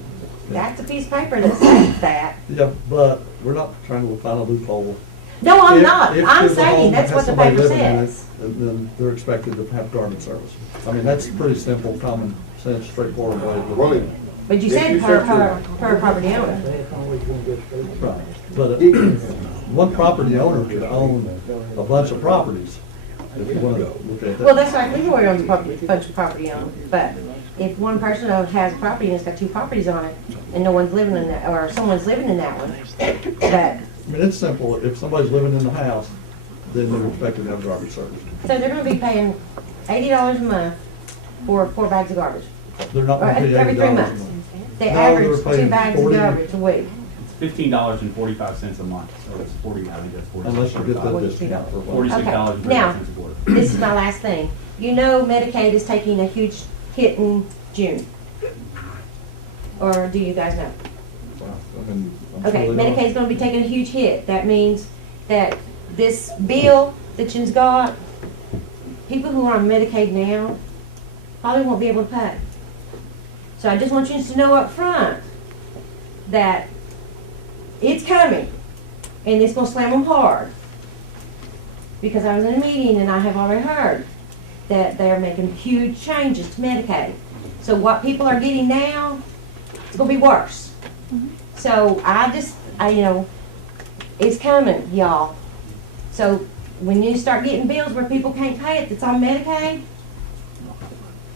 that's a piece of paper that says that. Yeah, but we're not trying to find a loophole. No, I'm If- not. if I'm there's a home saying that that's has what the somebody paper living in it, says. then they're expected to have garbage service. I mean, that's pretty simple, common sense, straightforward way of looking at it. But you If said you per said property owner. Right, but one property owner could own a bunch of properties, if you want to look at that. Well, that's like Leroy owns a bunch of property on, but if one person has a property and it's got two properties on it, and no one's living in that, or someone's living in that one, but, I mean, it's simple, if somebody's living in the house, then they're expected to have garbage service. so they're gonna be paying $80 a month for 4 bags of garbage. They're not Or going to pay every 3 $80 a months. month. They No, average they're 2 paying bags of 40 garbage a week. It's $15.45 a month, so it's 40, I think that's 40. Unless you get that discount for one. $46.35 Now, a quarter. this is my last thing. You know Medicaid is taking a huge hit in June. Or do you guys know? I mean, I'm Okay, sure they are. Medicaid's gonna be taking a huge hit. That means that this bill that you've got, people who are on Medicaid now probably won't be able to pay. So I just want you to know up front that it's coming, and it's gonna slam them hard. Because I was in a meeting and I have already heard that they're making huge changes to Medicaid. So what people are getting now, it's gonna be worse. So it's coming, y'all. So when you start getting bills where people can't pay it that's on Medicaid,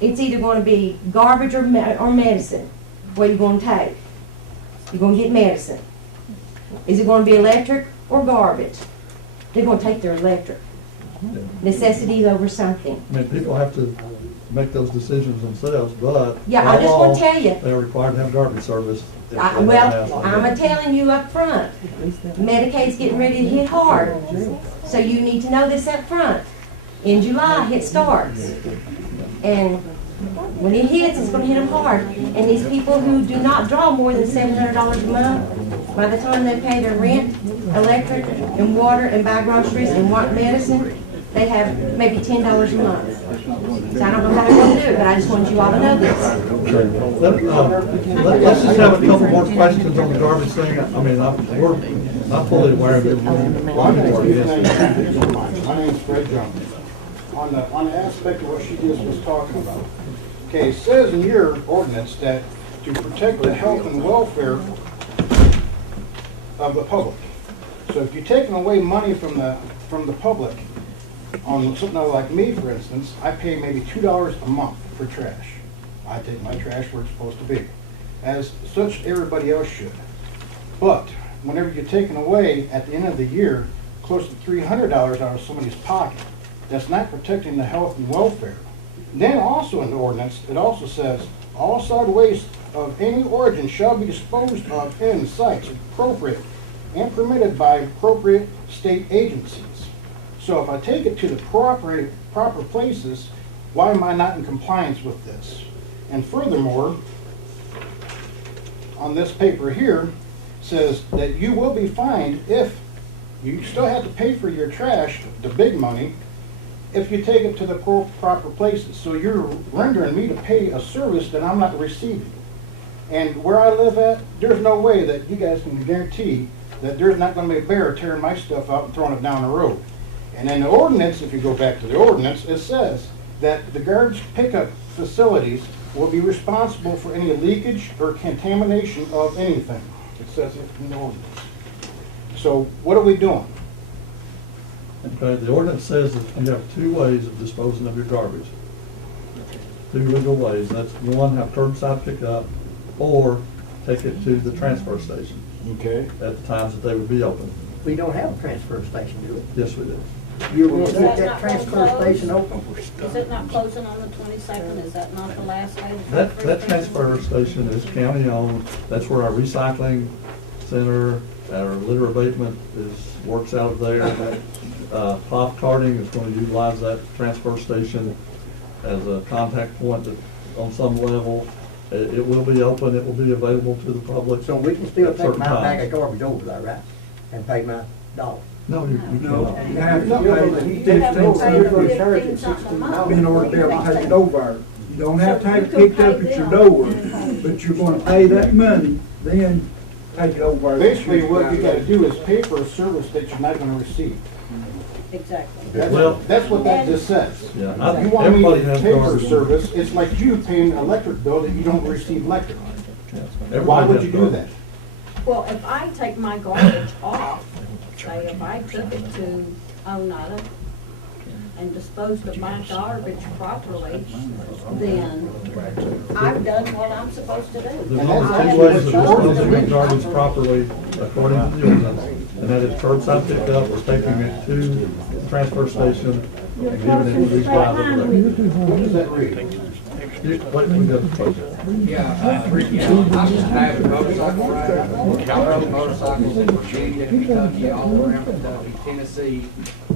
it's either going to be garbage or medicine. What are you going to take? You're going to get medicine. Is it going to be electric or garbage? They're going to take their electric. Necessities over something. I mean, people have to make those decisions themselves, but. Yeah, by I just want law, to tell you. They're required to have garbage service. if they don't Well, have I'm one. a telling you up front. Medicaid's getting ready to hit hard. So you need to know this up front. In July, it starts. And when it hits, it's going to hit them hard. And these people who do not draw more than $700 a month, by the time they pay their rent, electric, and water, and buy groceries, and want medicine, they have maybe $10 a month. So I don't know how they're going to do it, but I just want you all to know this. Let's just have a couple more questions on the garbage thing. I mean, I'm fully aware of it. My name's Fred Jones. On the aspect of what she just was talking about. Okay, it says in your ordinance that to protect the health and welfare of the public. So if you're taking away money from the public, on something like me, for instance, I pay maybe $2 a month for trash. I take my trash where it's supposed to be. As such, everybody else should. But whenever you're taking away, at the end of the year, close to $300 out of somebody's pocket. That's not protecting the health and welfare. Then also in the ordinance, it also says, all solid waste of any origin shall be disposed of in sites appropriate and permitted by appropriate state agencies. So if I take it to the proper places, why am I not in compliance with this? And furthermore, on this paper here, says that you will be fined if you still have to pay for your trash, the big money, if you take it to the proper places. So you're rendering me to pay a service that I'm not receiving. And where I live at, there's no way that you guys can guarantee that there's not going to be a bear tearing my stuff out and throwing it down the road. And in the ordinance, if you go back to the ordinance, it says that the garbage pickup facilities will be responsible for any leakage or contamination of anything. It says it in the ordinance. So what are we doing? Okay, the ordinance says that you have two ways of disposing of your garbage. Two legal ways. That's one, have curbside pickup, or take it to the transfer station. Okay. At the times that they would be open. We don't have a transfer station, do we? Yes, we do. You're gonna Is keep that that not transfer gonna close? station open? Is it not closing on the 22nd? Is that not the last day? of the That transfer station is county owned. That's where our recycling center, our litter abatement works out of there. Pop Carting is going to utilize that transfer station as a contact point on some level. It will be open, it will be available to the public. So we can still at take certain my bag times. of garbage over there, right? And pay my $1. No, you cannot. You have to pay $15 for a charge at $16 in order to be able to take it over. You don't have to have it picked up at your door, but you're gonna pay that money, then take it over. Basically, what you gotta do is pay for a service that you're not gonna receive. Exactly. That's what that just says. Yeah, You want me everybody to has pay for a garbage. service, it's like you paying an electric bill that you don't receive electric. Why Everybody would has you do garbage. that? Well, if I take my garbage off, say if I took it to Oneida and disposed of my garbage properly, then I've done what I'm supposed to do. There's only two ways of disposing of garbage properly according to the ordinance, and that is curbside pickup or taking it to the transfer station and giving it to these guys over there. What does that read? Wait, we got to close it. I'm just having a motorcycle ride. I rode motorcycles in Virginia, Kentucky, all around Kentucky, Tennessee,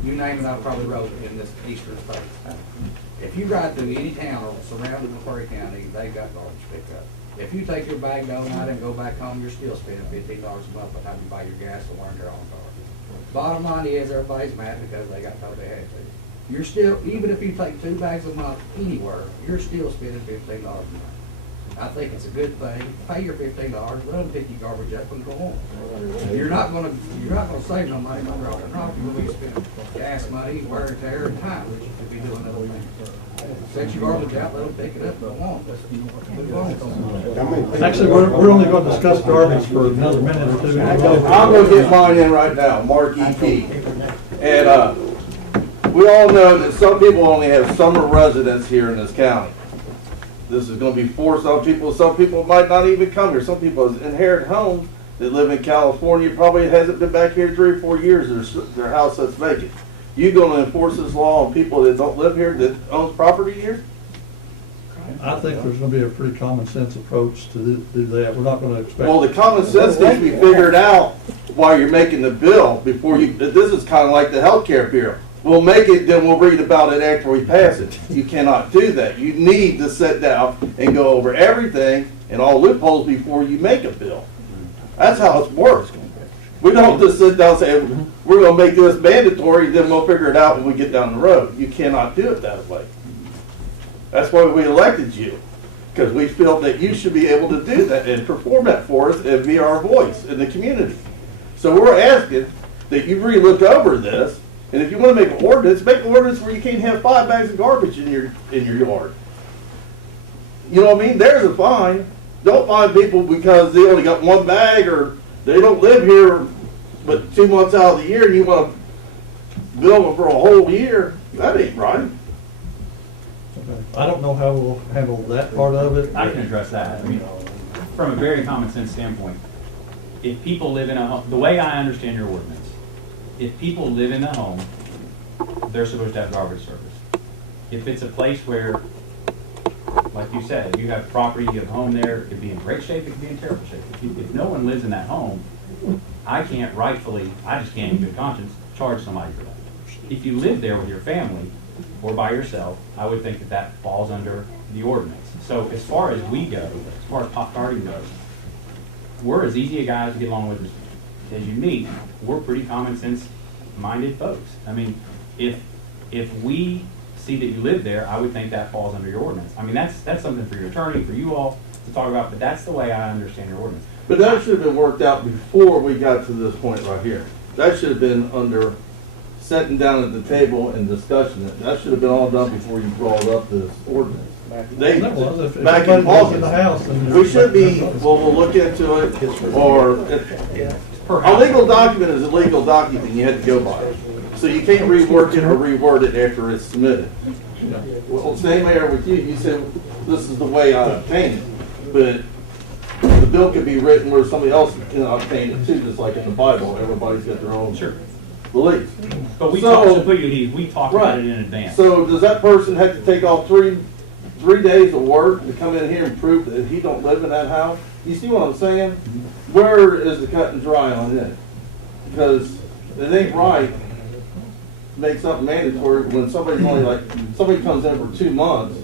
you name it, I probably rode it in this eastern states. If you ride through any town surrounding McCreary County, they got garbage pickup. If you take your bag to Oneida and go back home, you're still spending $15 a month by the time you buy your gas or learn your own car. Bottom line is, everybody's mad because they got told they had to. You're still, even if you take 2 bags a month anywhere, you're still spending $15 a month. I think it's a good thing. Pay your $15, let them pick your garbage up and go on. You're not gonna save no money by dropping it off. You're gonna be spending gas money, wear and tear, and time, which you could be doing other things. Set your garbage out, let them pick it up, go on. Move on. Actually, we're only going to discuss garbage for another minute or two. I'm gonna get mine in right now, Mark E.P. And, we all know that some people only have summer residence here in this county. This is gonna be for some people might not even come here. Some people inherit homes that live in California, probably hasn't been back here 3 or 4 years, their house that's vacant. You gonna enforce this law on people that don't live here, that owns property here? I think there's going to be a pretty common sense approach to do that. We're not going to expect. Well, the common sense needs to be figured out while you're making the bill before you, this is kind of like the healthcare bill. We'll make it, then we'll read about it after we pass it. You cannot do that. You need to sit down and go over everything and all loopholes before you make a bill. That's how it works. We don't just sit down and say, we're going to make this mandatory, then we'll figure it out when we get down the road. You cannot do it that way. That's why we elected you, because we felt that you should be able to do that and perform that for us and be our voice in the community. So we're asking that you re-look over this, and if you want to make an ordinance where you can't have 5 bags of garbage in your yard. You know what I mean? There's a fine. Don't fine people because they only got 1 bag or they don't live here but 2 months out of the year and you want to bill them for a whole year. That ain't right. I don't know how we'll handle that part of it. I can address that. I mean, from a very common sense standpoint, if people live in a home, the way I understand your ordinance, if people live in a home, they're supposed to have garbage service. If it's a place where, like you said, you have property, you have a home there, it could be in great shape, it could be in terrible shape. If no one lives in that home, I can't rightfully, I just can't in good conscience charge somebody for that. If you live there with your family or by yourself, I would think that that falls under the ordinance. So as far as we go, as far as Pop Tardy goes, we're as easy a guys to get along with as you meet. We're pretty common sense minded folks. I mean, if we see that you live there, I would think that falls under your ordinance. I mean, that's something for your attorney, for you all to talk about, but that's the way I understand your ordinance. But that should have been worked out before we got to this point right here. That should have been under sitting down at the table and discussing it. That should have been all done before you brought up this ordinance. They, back in August, we should be, well, we'll look into it, or a legal document is a legal document you have to go by. So you can't rework it or reword it after it's submitted. Well, same way with you, you said this is the way I obtained it, but the bill could be written where somebody else can obtain it too, just like in the Bible. Everybody's got their own beliefs. But we talked about it in advance. So does that person have to take off three days of work to come in here and prove that he don't live in that house? You see what I'm saying? Where is the cut and dry on it? Because it ain't right to make something mandatory when somebody's only like, somebody comes in for 2 months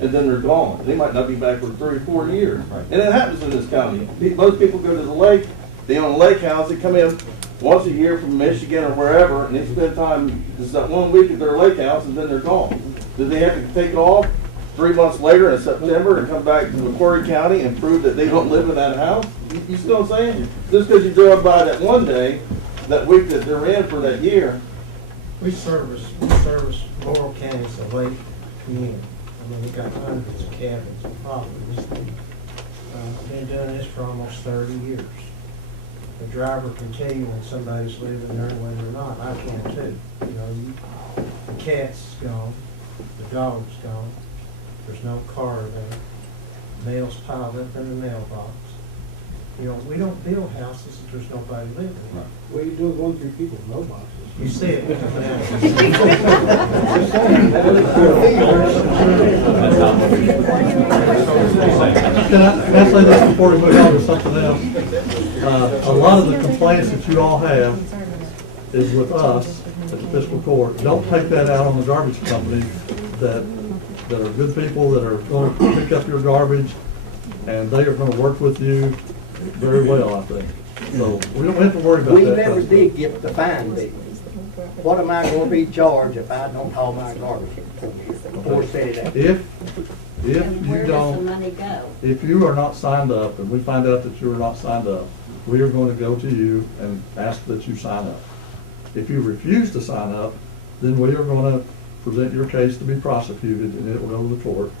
and then they're gone. They might not be back for 3 or 4 years. Right. And it happens in this county. Most people go to the lake, they own a lake house, they come in once a year from Michigan or wherever, and they spend time, just that 1 week at their lake house, and then they're gone. Do they have to take off 3 months later in September and come back to McCreary County and prove that they don't live in that house? You see what I'm saying? Just because you drove by that one day, that week that they're in for that year. We service Laurel County as a lake community. I mean, we got hundreds of cabins and properties. Been doing this for almost 30 years. The driver can tell you when somebody's living there and when they're not. I can too. You know, the cat's gone, the dog's gone. There's no car there. Mail's piled up in the mailbox. You know, we don't build houses if there's nobody living there. What are you doing going through people's mailboxes? You see it. Can I say this before we move on to something else? A lot of the complaints that you all have is with us at the fiscal court. Don't take that out on the garbage company that are good people that are going to pick up your garbage, and they are going to work with you very well, I think. So we don't have to worry about that. We never did get the fine bill. What am I going to be charged if I don't haul my garbage or set it out? If you Where does the don't, money go? if you are not signed up, and we find out that you are not signed up, we are going to go to you and ask that you sign up. If you refuse to sign up, then we are going to present your case to be prosecuted, and it will go to the court,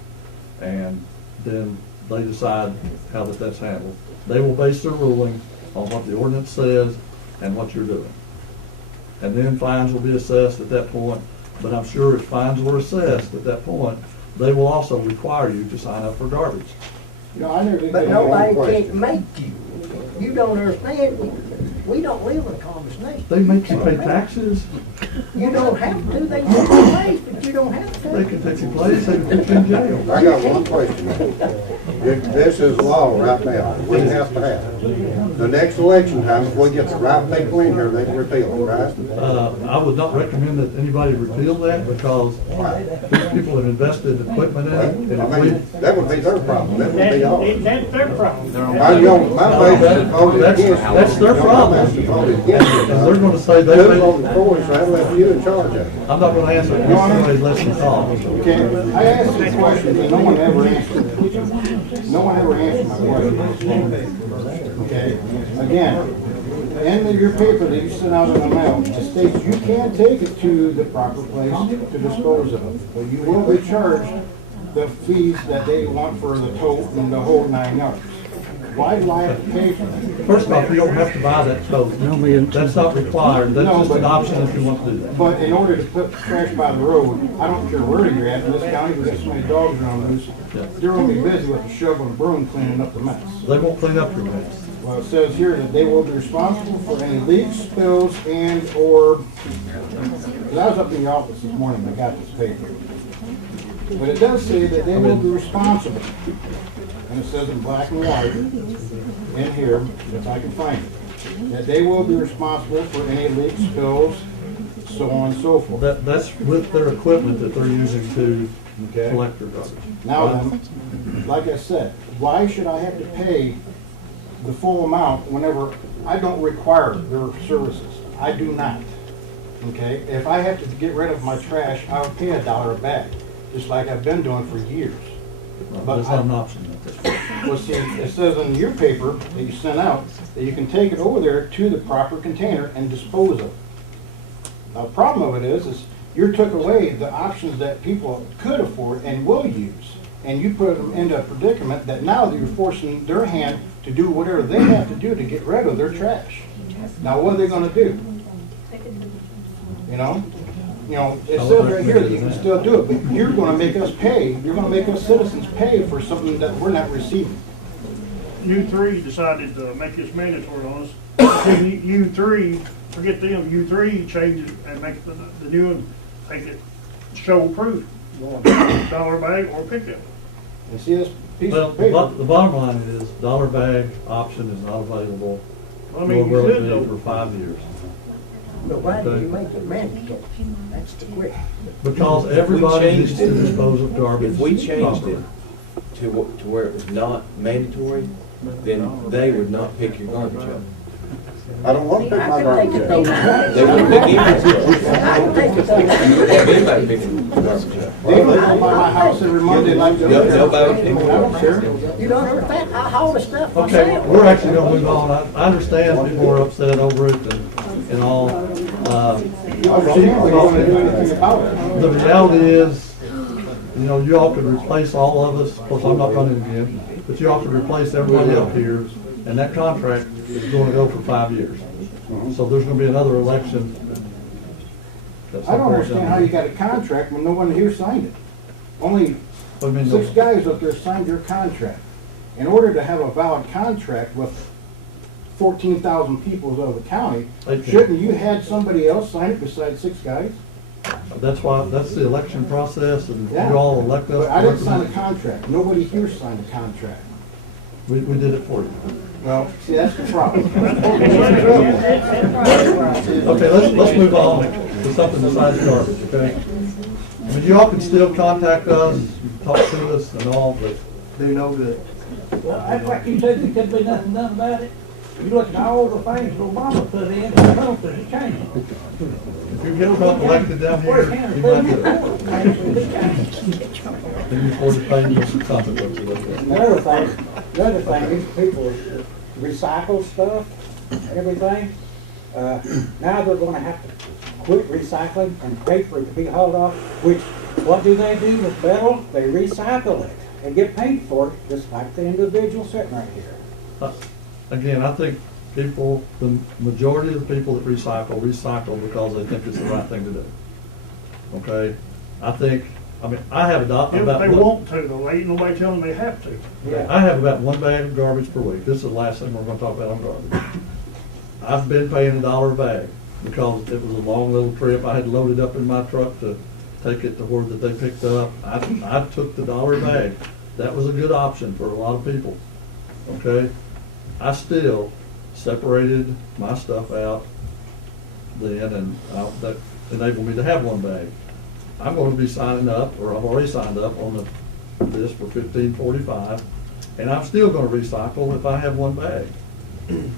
and then they decide how that's handled. They will base their ruling on what the ordinance says and what you're doing. And then fines will be assessed at that point, but I'm sure if fines were assessed at that point, they will also require you to sign up for garbage. You know, I never did But get nobody one can't question. make you. You don't understand. We don't live in a common nation. They make you pay taxes, You don't have to. They take your place, but you don't have to. they can take your place, they can put you in jail. I got one question. This is law right now. We have to have it. The next election time, if we get the right people in here, they can repeal it, right? I would not recommend that anybody repeal that because these people have invested equipment in it. And I if we, mean, that would be their problem. That would be ours. That's their problem. My base is voted against it. that's their problem. My base is voted against it. And they're going to say they Who made voted for it, so I left you in charge of it. I'm not going to answer it. Somebody lets me talk. Okay, I asked this question, and no one ever answered it. No one ever answered my question. Okay, again, in your paper that you sent out in the mail, it states you can take it to the proper place to dispose of it, but you will be charged the fees that they want for the tote and the whole 9 yards. Why do I have to pay for that? First off, you don't have to buy that tote. That's not required. That's No, just an but- option if you want to do that. But in order to put trash by the road, I don't care where you're at in this county, we've got so many dogs around loose, they're gonna be busy with a shovel and broom cleaning up the mess. They won't clean up your mess. Well, it says here that they will be responsible for any leaks, spills, and/or, because I was up in the office this morning, I got this paper. But it does say that they will be responsible, and it says in black and white, in here, if I can find it, that they will be responsible for any leaks, spills, so on and so forth. That's with their equipment that they're using to Okay. collect their garbage. Now then, like I said, why should I have to pay the full amount whenever I don't require their services? I do not. Okay? If I have to get rid of my trash, I would pay $1 a bag, just like I've been doing for years. But it's not an option. Well, see, it says in your paper that you sent out that you can take it over there to the proper container and dispose of it. Now, the problem of it is you took away the options that people could afford and will use, and you put them into a predicament that now you're forcing their hand to do whatever they have to do to get rid of their trash. Now, what are they going to do? You know, it says right here that you can still do it, but you're going to make us pay. You're going to make us citizens pay for something that we're not receiving. U3 decided to make this mandatory on us. Then U3, forget them, U3 changed it and make the new one, make it show proof. $1 bag or pick up. And see this piece Well, of paper? the bottom line is, dollar bag option is not available. I mean, nor will you it could be though. for 5 years. But why do Okay. you make it mandatory? That's the quick. Because If we everybody changed needs to it- dispose of garbage If we changed properly. it to where it was not mandatory, then they would not pick your garbage up. I don't want to pick my garbage up. They wouldn't pick anybody's garbage up. Anybody picking garbage up. They come by my house every Monday like the other. Nobody would pick I it don't up. care. You don't understand, I haul the stuff Okay, myself. we're actually gonna move on. I understand people are upset over it and all. I don't want to do anything about it. The reality is, you all could replace all of us. Of course, I'm not running again, but you all could replace everybody up here, and that contract is gonna go for 5 years. So there's gonna be another election. I don't understand how you got a contract when no one here signed it. Only I mean, 6 guys up there signed your contract. In order to have a valid contract with 14,000 people out of the county, Okay. shouldn't you had somebody else sign it besides 6 guys? That's why, that's the election process, and Yeah. you all elect us. But I didn't sign a contract. Nobody here signed a contract. We did it for you. Well, see, that's the problem. Okay, let's move on to something besides garbage, okay? I mean, you all can still contact us, talk to us and all, but Do no good. Well, that's like you said, there could be nothing done about it. You look at all the things Obama put in, Trump has changed. if you get Trump elected down here, you might do it. Then you afford to pay your consequences. The other thing, these people recycle stuff, everything. Now they're gonna have to quit recycling and pay for it to be hauled off, which, what do they do with metal? They recycle it and get paid for it, just like the individual sitting right here. Again, I think people, the majority of the people that recycle because they think it's the right thing to do. Okay? I have about. If they want to, though, ain't nobody telling them they have to. Yeah. I have about 1 bag of garbage per week. This is the last thing we're gonna talk about on garbage. I've been paying $1 a bag because it was a long little trip. I had loaded up in my truck to take it to where that they picked up. I took the $1 a bag. That was a good option for a lot of people. Okay? I still separated my stuff out then, and that enabled me to have 1 bag. I'm going to be signing up, or I've already signed up on this for 1545, and I'm still going to recycle if I have 1 bag. And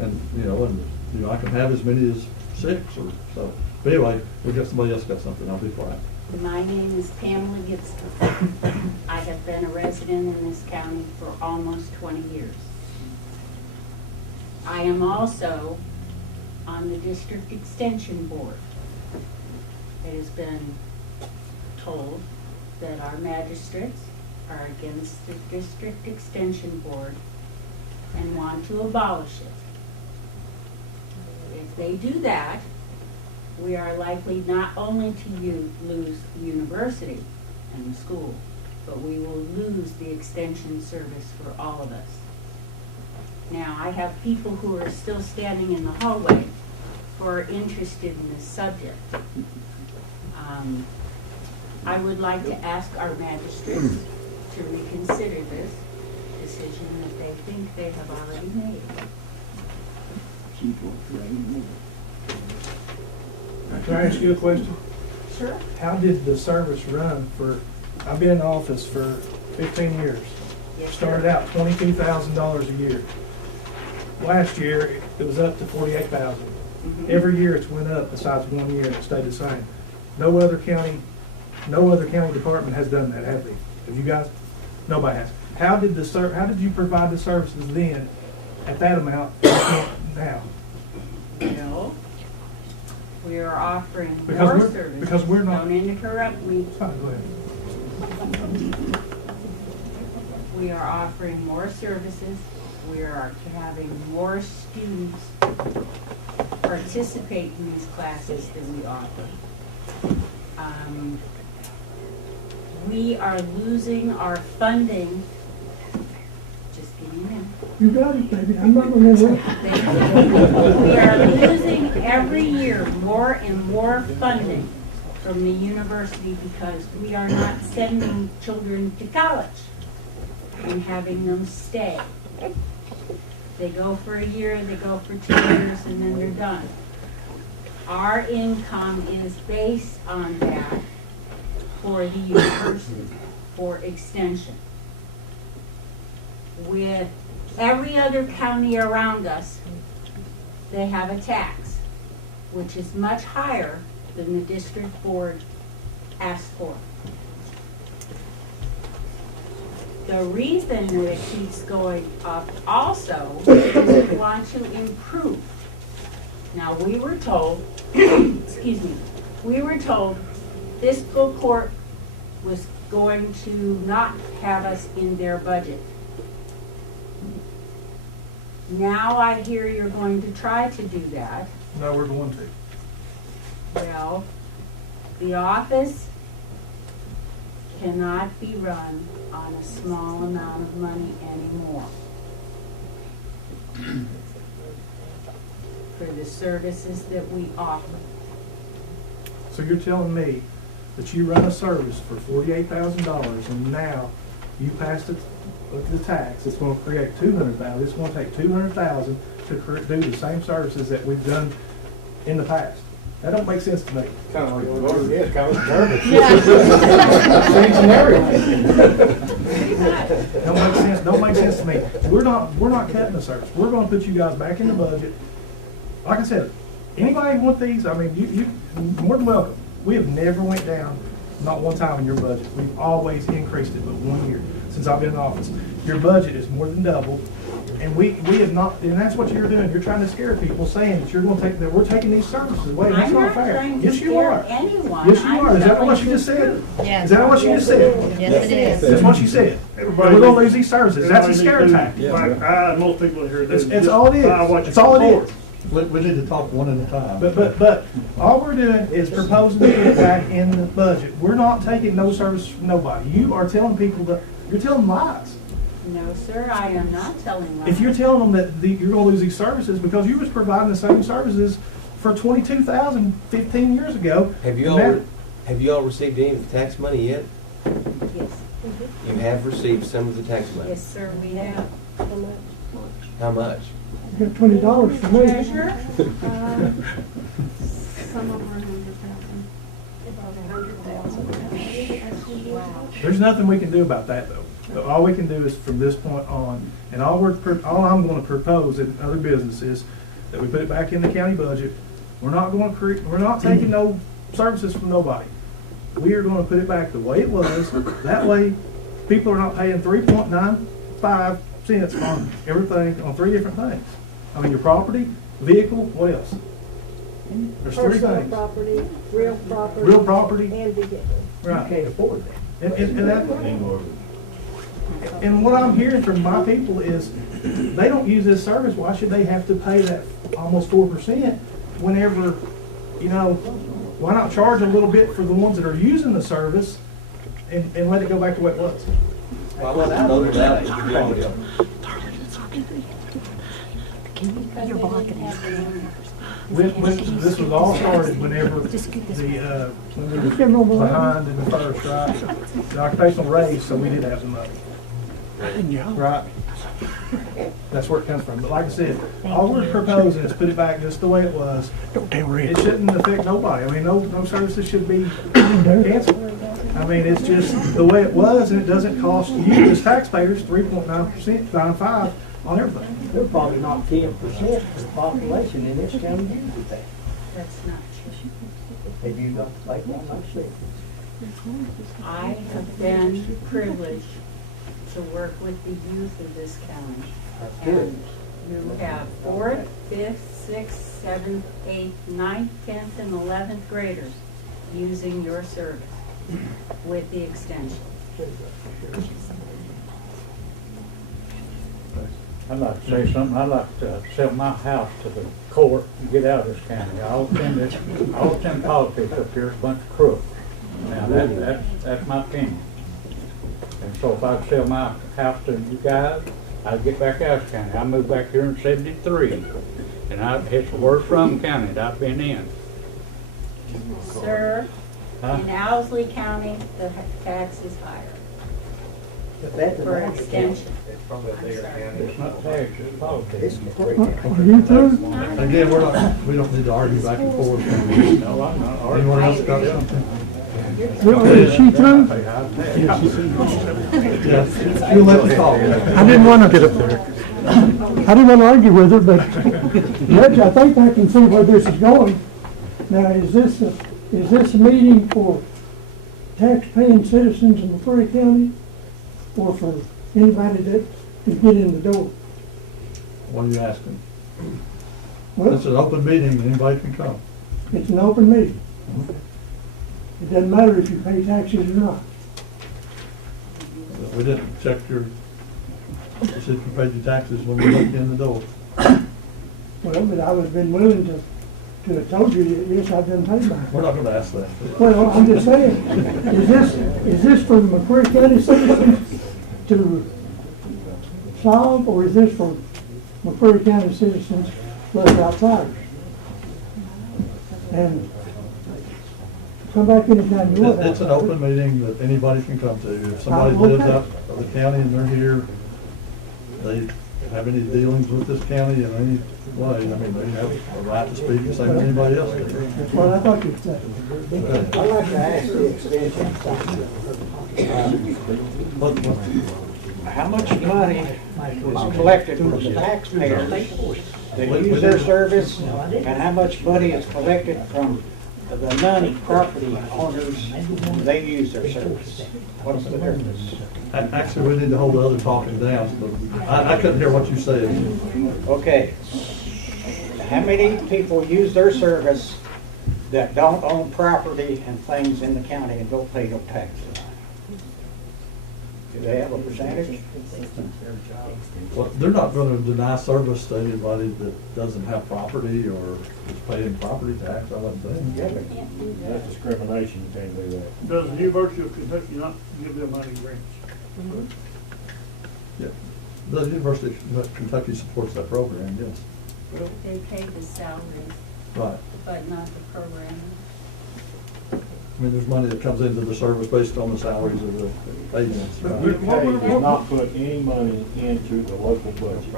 I can have as many as 6 or so. But anyway, we got somebody else got something. I'll be quiet. My name is Pamela Gibson. I have been a resident in this county for almost 20 years. I am also on the District Extension Board. It has been told that our magistrates are against the District Extension Board and want to abolish it. If they do that, we are likely not only to lose the university and the school, but we will lose the extension service for all of us. Now, I have people who are still standing in the hallway who are interested in this subject. I would like to ask our magistrates to reconsider this decision that they think they have already made. Can I ask you a question? Sure. How did the service run for, I've been in office for 15 years. Yes, Started sir. out $22,000 a year. Last year, it was up to $48,000. Every year it's went up besides 1 year and it stayed the same. No other county department has done that, have they? Have you guys? Nobody has. How did you provide the services then at that amount now? No. We are offering Because more we're- services. because we're not- Don't interrupt me. Fine, go ahead. We are offering more services. We are having more students participate in these classes than we offer. We are losing our funding. Just give me a minute. You got it, baby. I'm not gonna interrupt. We are losing every year more and more funding from the university because we are not sending children to college and having them stay. They go for a year, they go for 2 years, and then they're done. Our income is based on that for the university, for extension. With every other county around us, they have a tax, which is much higher than the district board asked for. The reason that it keeps going up also is we want to improve. Now, we were told, excuse me, we were told fiscal court was going to not have us in their budget. Now I hear you're going to try to do that. No, we're going to. Well, the office cannot be run on a small amount of money anymore for the services that we offer. So you're telling me that you run a service for $48,000 and now you passed the tax, it's gonna create $200,000, it's gonna take $200,000 to do the same services that we've done in the past. That don't make sense to me. Kind of like, well, yeah, kind of like garbage. Same scenario. Don't make sense to me. We're not cutting the service. We're gonna put you guys back in the budget. Like I said, anybody want these, I mean, you more than welcome. We have never went down, not one time in your budget. We've always increased it, but 1 year since I've been in office. Your budget is more than doubled, and we have not, and that's what you're doing. You're trying to scare people, saying that you're going to take, that we're taking these services away. That's I'm not not fair. trying to Yes, you scare are. anyone. Yes, you I'm are. Is that telling what you you just the said? truth. Yes. Is that what you just said? Yes, it is. That's what you said. Everybody We're going to needs- lose these services. That's a scare everybody tactic. needs to, Like I and most people here do. It's just all it is. buy what you It's all can it afford. is. We need to talk one at a time. But all we're doing is proposing to put it back in the budget. We're not taking no service from nobody. You are telling people that, you're telling lies. No, sir, I am not telling lies. If you're telling them that you're gonna lose these services because you was providing the same services for $22,000 15 years ago. Have you all received any of the tax money yet? Yes. You have received some of the tax money. Yes, sir, we have. How much? You got $20 for me. Treasurer? Some of them are 100,000. About 100,000. Wow. There's nothing we can do about that though. But all we can do is from this point on, and all I'm gonna propose in other businesses, that we put it back in the county budget. We're not taking no services from nobody. We are gonna put it back the way it was. That way, people are not paying 3.95 cents on everything, on 3 different things. I mean, your property, vehicle, what else? There's 3 Personal things. property, real property. Real property. And vehicle. Right. Can't afford that. And what I'm hearing from my people is, they don't use this service, why should they have to pay that almost 4% whenever, you know, why not charge a little bit for the ones that are using the service and let it go back to what it was? You're blocking it. This was all started whenever when we were behind in the first, right? The occupational raise, so we did have some money. Right? That's where it comes from. But like I said, all we're proposing is put it back just the way it was. Don't tell Rick. It shouldn't affect nobody. I mean, no services should be canceled. I mean, it's just the way it was, and it doesn't cost you as taxpayers 3.9%, 9.5 on everything. They're probably not 10% of the population in this county uses that. That's not true. Have you got to make one myself? I have been privileged to work with the youth of this county. That's good. And you have 4th, 5th, 6th, 7th, 8th, 9th, 10th, and 11th graders using your service with the extension. I'd like to say something. I'd like to sell my house to the court and get out of this county. All them politics up here is a bunch of crooks. Now, that's my opinion. And so if I'd sell my house to you guys, I'd get back out of this county. I moved back here in '73, and it's the worst rum county that I've been in. Sir, in Owsley County, the tax is higher for extension. I'm sorry. It's not tax, it's politics. Are you through? Again, we don't need to argue back and forth. No, I'm not arguing. Anyone else got something? Is she through? Yeah, you let me talk. I didn't want to get up there. I didn't want to argue with her, but Judge, I think I can see where this is going. Now, is this a meeting for tax-paying citizens in McCreary County, or for anybody that can get in the door? What are you asking? Well, It's an open meeting, anybody can come. it's an open meeting. It doesn't matter if you pay taxes or not. We didn't check see if you paid your taxes when we looked in the door. Well, but I would have been willing to have told you that, yes, I've done paid mine. We're not gonna ask that. Well, I'm just saying, is this for the McCreary County citizens to solve, or is this for McCreary County citizens plus outsiders? And come back anytime you want. It's an open meeting that anybody can come to. If somebody lives out of the county and they're here, they have any dealings with this county in any way, I mean, they have a right to speak the same as anybody else does. That's what I thought you'd say. I'd like to ask the extension how much money is collected from the taxpayers that use their service, and how much money is collected from the non-property owners, they use their service? What's the difference? Actually, we need to hold the other talking down, but I couldn't hear what you said. Okay. How many people use their service that don't own property and things in the county and don't pay no taxes? Do they have a percentage? Well, they're not gonna deny service to anybody that doesn't have property or is paying property tax, I wouldn't think. That's discrimination, you can't do that. Does the University of Kentucky not give them money grants? Yeah. The University of Kentucky supports that program, yes. They pay the salaries, Right. but not the program. I mean, there's money that comes into the service based on the salaries of the agents. UK does not put any money into the local budget.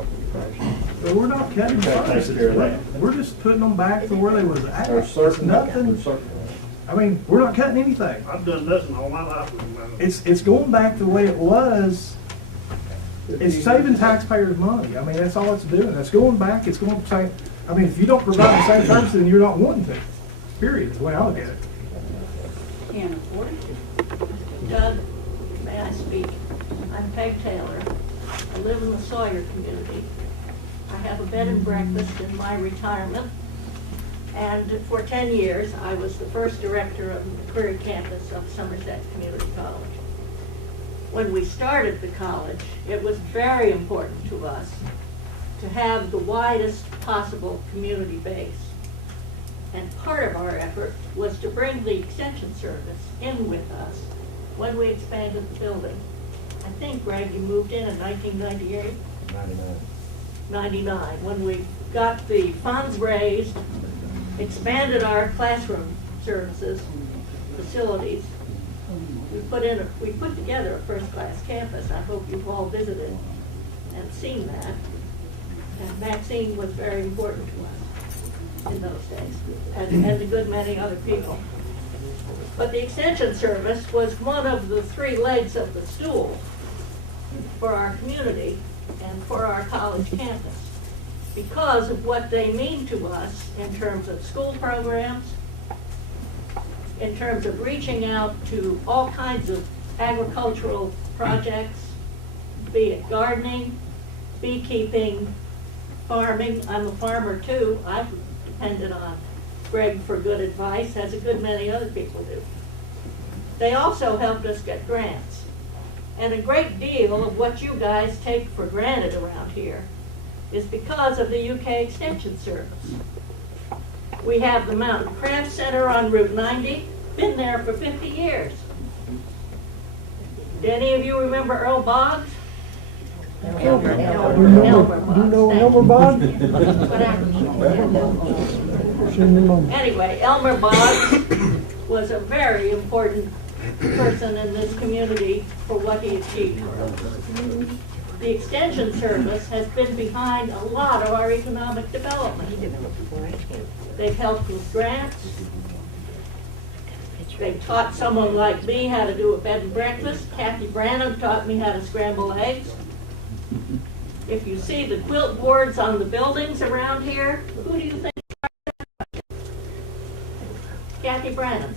But we're not cutting Okay, takes services. care of that. We're just putting them back to where they was at. There's certain, Nothing. I mean, we're not cutting anything. I've done nothing all my life with them. It's going back the way it was. It's saving taxpayers money. I mean, that's all it's doing. It's going back, it's going to say, I mean, if you don't provide the same services, then you're not wanting to. Period, is the way I look at it. Can't afford it. Doug, may I speak? I'm Peg Taylor. I live in the Sawyer community. I have a bed and breakfast in my retirement. And for 10 years, I was the first director of the McCreary campus of Somerset Community College. When we started the college, it was very important to us to have the widest possible community base. And part of our effort was to bring the extension service in with us when we expanded the building. I think, Greg, you moved in 1998? 99. '99, when we got the funds raised, expanded our classroom services, facilities. We put together a first-class campus. I hope you've all visited and seen that. And Maxine was very important to us in those days, and a good many other people. But the extension service was one of the three legs of the stool for our community and for our college campus, because of what they mean to us in terms of school programs, in terms of reaching out to all kinds of agricultural projects, be it gardening, beekeeping, farming. I'm a farmer too. I've depended on Greg for good advice, as a good many other people do. They also helped us get grants. And a great deal of what you guys take for granted around here is because of the UK Extension Service. We have the Mountain Craft Center on Route 90, been there for 50 years. Do any of you remember Earl Boggs? Elmer Boggs? Anyway, Elmer Boggs was a very important person in this community for what he achieved for us. The Extension Service has been behind a lot of our economic development. They've helped with grants. They've taught someone like me how to do a bed and breakfast. Kathy Branham taught me how to scramble eggs. If you see the quilt boards on the buildings around here, who do you think? Kathy Branham,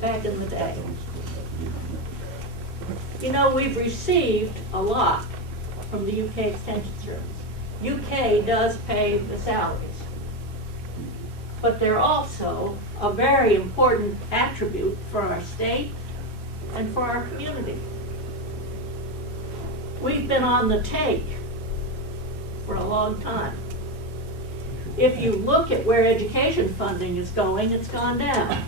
back in the day. You know, we've received a lot from the UK Extension Service. UK does pay the salaries, but they're also a very important attribute for our state and for our community. We've been on the take for a long time. If you look at where education funding is going, it's gone down.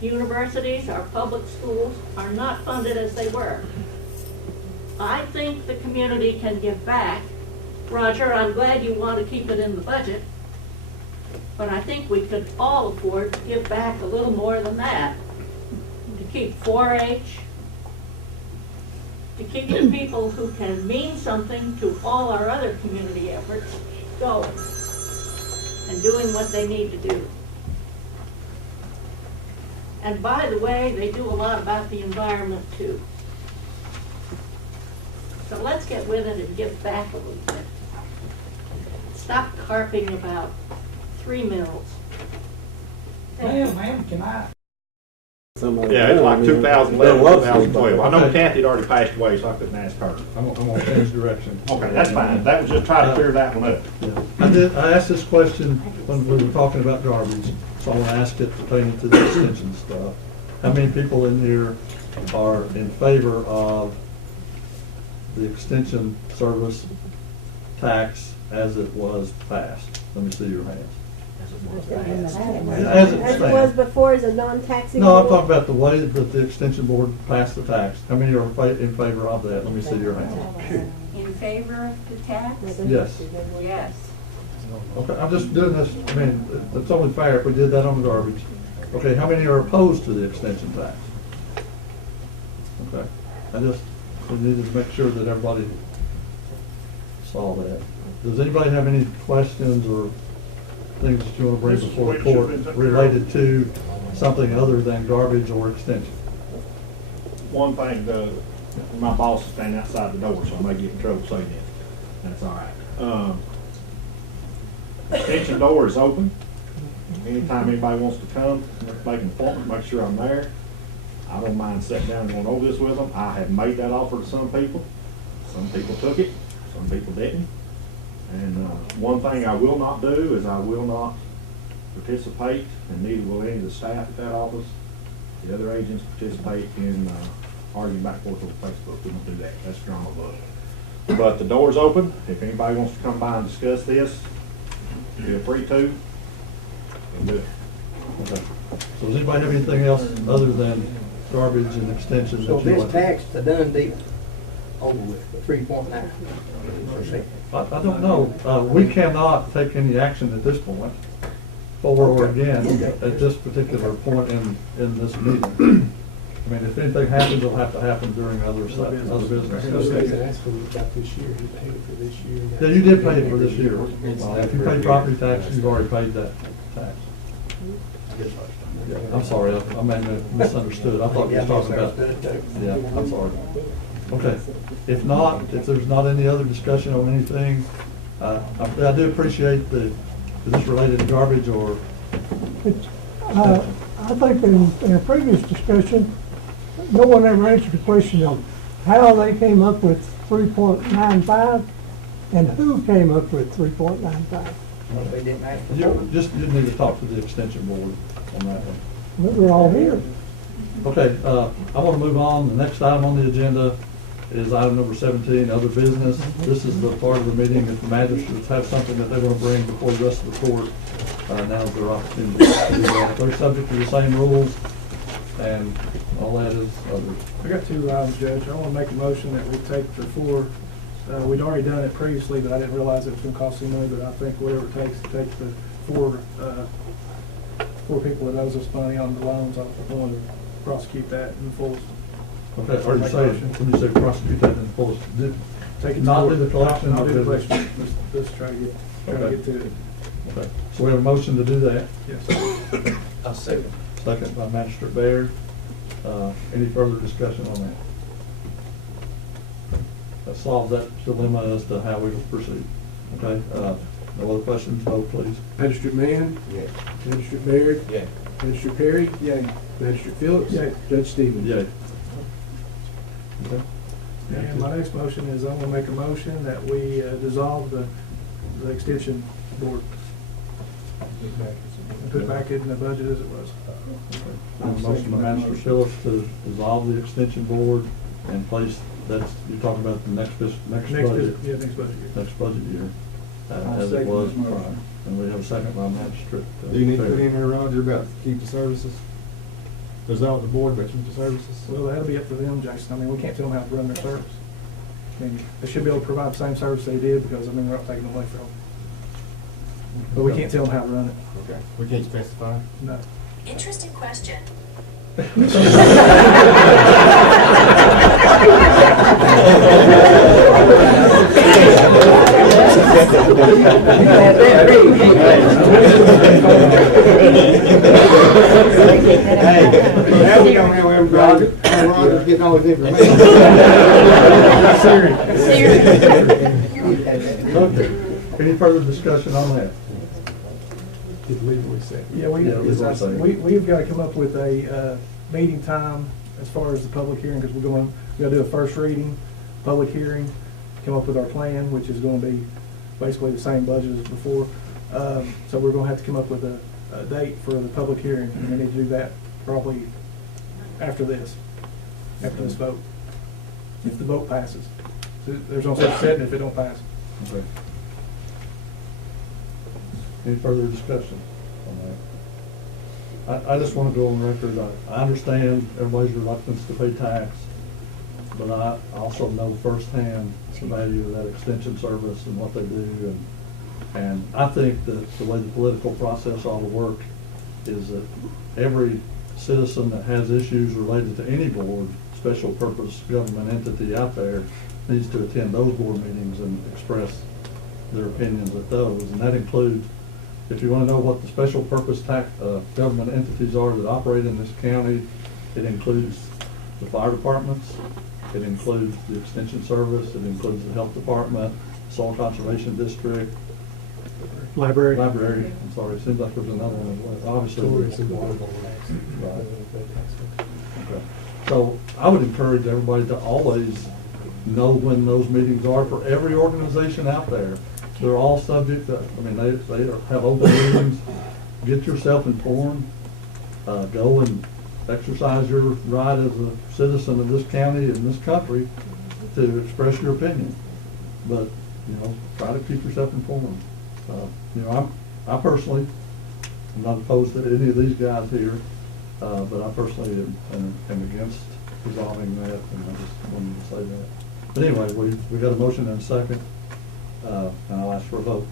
Universities, our public schools, are not funded as they were. I think the community can give back. Roger, I'm glad you want to keep it in the budget, but I think we could all afford to give back a little more than that, to keep 4-H, to keep the people who can mean something to all our other community efforts going and doing what they need to do. And by the way, they do a lot about the environment too. So let's get with it and give back a little bit. Stop carping about 3 mills. Ma'am, can I? Yeah, it's like 2011, 2012. I know Kathy had already passed away, so I couldn't ask her. I'm gonna change direction. Okay, that's fine. That was just trying to clear that one up. Yeah. I asked this question when we were talking about garbage, so I want to ask it pertaining to the extension stuff. How many people in here are in favor of the extension service tax as it was passed? Let me see your hands. As it was before as a non-taxing. No, I'm talking about the way that the extension board passed the tax. How many are in favor of that? Let me see your hands. In favor of the tax? Yes. Yes. Okay, I'm just doing this, I mean, it's only fair if we did that on the garbage. Okay, how many are opposed to the extension tax? Okay, we needed to make sure that everybody saw that. Does anybody have any questions or things that you want to bring before the court related to something other than garbage or extension? One thing, my boss is standing outside the door, so I may get in trouble saying it. That's all right. Extension door is open. Anytime anybody wants to come, make an appointment, make sure I'm there. I don't mind sitting down and going over this with them. I have made that offer to some people. Some people took it, some people didn't. And one thing I will not do is I will not participate, and neither will any of the staff at that office, the other agents, participate in arguing back and forth on Facebook. We don't do that. That's drama book. But the door's open. If anybody wants to come by and discuss this, feel free to. We'll do it. Okay. So does anybody have anything else other than garbage and extension? So this tax, the done deal. over with, 3.9%. I don't know. We cannot take any action at this point, for or again, at this particular point in this meeting. I mean, if anything happens, it'll have to happen during other business. That's what we got this year, he paid it for this year. Yeah, you did pay it for this year. Well, if you pay property tax, you've already paid that tax. Yeah, I'm sorry, I may have misunderstood. I thought you were talking about, yeah, I'm sorry. Okay, if not, if there's not any other discussion on anything, I do appreciate is this related to garbage or? I think in a previous discussion, no one ever answered the question of how they came up with 3.95 and who came up with 3.95. They didn't ask for You need to talk to the extension board on that one. We're all here. Okay, I want to move on. The next item on the agenda is item number 17, other business. This is the part of the meeting if the magistrates have something that they want to bring before the rest of the court. Now's their opportunity to do that. They're subject to the same rules, and all that is others. I got two items, Judge. I want to make a motion that we take the four, we'd already done it previously, but I didn't realize it was going to cost any money, but I think whatever it takes to take the four people that owes us money on the loans, I want to prosecute that in full. Okay, or you say, when you say prosecute that in full, Take it not to do the collection? Not do the collection. Let's try to get to it. Okay, so we have a motion to do that. Yes. I'll second. Second by Magistrate Baird. Any further discussion on that? That solves that dilemma as to how we will proceed. Okay, no other questions, vote please. Magistrate Mann? Yes. Magistrate Baird? Yeah. Magistrate Perry? Yay. Magistrate Phillips? Yay. Judge Stevens? Yay. Okay. And my next motion is I'm going to make a motion that we dissolve the extension board. And put back in the budget as it was. A motion by Magistrate Phillips to dissolve the extension board and place, that's, you're talking about the next budget. Next budget year. Next budget year, I'll as it second was this motion. prior. And we have a second by Magistrate. Do you need to put Perry. in there, Roger, about keep the services? Dissolve the board, but keep the services? Well, that'll be up to them, Jason. I mean, we can't tell them how to run their service. I mean, they should be able to provide the same service they did because, I mean, we're not taking away from them. But we can't tell them how to run it. Okay. We can't specify? No. Interesting question. Now we don't have everybody, Roger's getting all his information. Okay. Any further discussion on that? Yeah, we've got to come up with a meeting time as far as the public hearing, because we got to do a first reading, public hearing, come up with our plan, which is going to be basically the same budget as before. So we're going to have to come up with a date for the public hearing, and we need to do that probably after this vote, if the vote passes. So there's no such setting if it don't pass. Okay. Any further discussion on that? I just want to go on record, I understand everybody's reluctance to pay tax, but I also know firsthand the value of that extension service and what they do, and I think that the way the political process ought to work is that every citizen that has issues related to any board, special purpose government entity out there, needs to attend those board meetings and express their opinions at those, and that includes, if you want to know what the special purpose government entities are that operate in this county, it includes the fire departments, it includes the extension service, it includes the health department, soil conservation district, Library, I'm sorry, it seems like there's another one as well, obviously. Right. Okay. So I would encourage everybody to always know when those meetings are for every organization out there. They're all subject to, I mean, they have open meetings. Get yourself informed. Go and exercise your right as a citizen of this county and this country to express your opinion. But, try to keep yourself informed. I personally am not opposed to any of these guys here, but I personally am against resolving that, and I just wanted to say that. But anyway, we got a motion and a second, and I'll ask for a vote.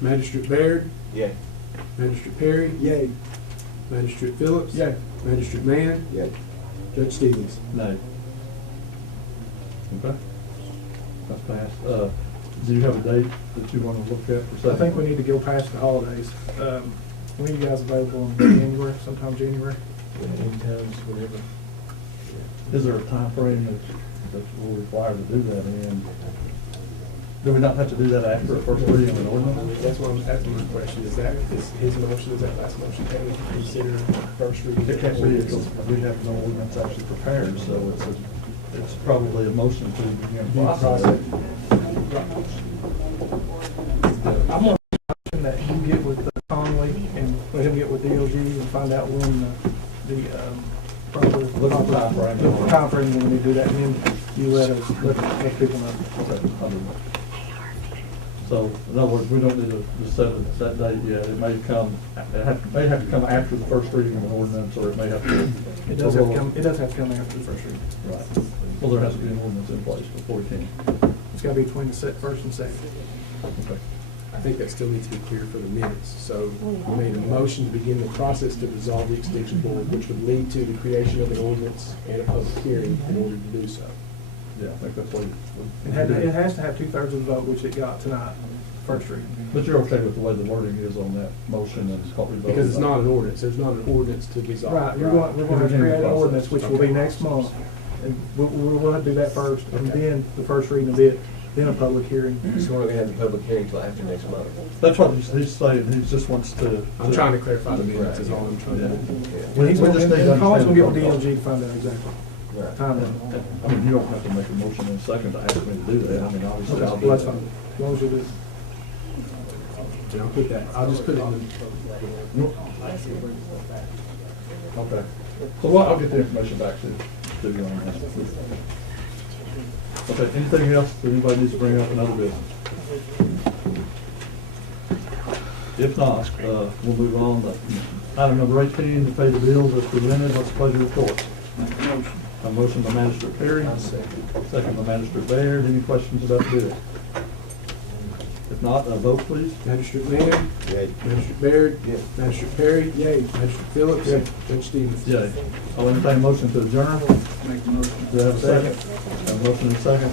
Magistrate Baird? Yay. Magistrate Perry? Yay. Magistrate Phillips? Yay. Magistrate Mann? Yay. Judge Stevens? Nay. Okay. That's passed. Do you have a date that you want to look at for I second? think we need to go past the holidays. When are you guys available in January, sometime January? Anytimes, whatever. Is there a time frame that we're required to do that in? Do we not have to do that after a first reading of an ordinance? That's what I'm asking my question. Is that, is his motion, is that last motion, can we consider first reading? It can't be because we have no ordinance actually prepared, so it's probably a motion to begin the process. I'm going to that you get with Conley and let him get with DLG and find out when the proper time frame when we do that, and then you let people know. Okay, I'll do that. So, in other words, we don't need to set that date yet. It may come, may have to come after the first reading of an ordinance, or it may have to. It does have to come. It does have to come after the first reading. Right. Well, there has to be an ordinance in place before we can. It's got to be between the first and second. Okay. I think that still needs to be clear for the minutes. So we made a motion to begin the process to dissolve the extension board, which would lead to the creation of an ordinance and a public hearing in order to do so. Yeah, I think that's what It has to have 2/3 of the vote, which it got tonight, first reading. But you're okay with the way the wording is on that motion and what we voted? Because it's not an ordinance. There's not an ordinance to dissolve. Right, we're going to create an ordinance, which will be next month. And we'll have to do that first, and then the first reading of it, then a public hearing. So we're not gonna have the public hearing until after next month. That's what he's saying. He just wants to. I'm trying to clarify the minutes is all I'm trying to do. We just need to Colin's going to get with understand the DLG to find out exactly. Right. Time. I mean, you don't have to make a motion in a second to ask me to do that. I mean, obviously, I'll do Well, that's that. fine, as long as you do. And I'll put that, I'll just put it in. Okay. So I'll get the information back to you on that. Okay, anything else that anybody needs to bring up in other business? If not, we'll move on to item number 18, to pay the bills as presented. What's the pleasure of the court? A motion by Magistrate Perry, second by Magistrate Baird. Any questions about the bill? If not, a vote please. Magistrate Mann? Yay. Magistrate Baird? Yes. Magistrate Perry? Yay. Magistrate Phillips? Yay. Judge Stevens? Yay. I'll entertain a motion to adjourn. Make a motion. Do I have a second? A motion and a second.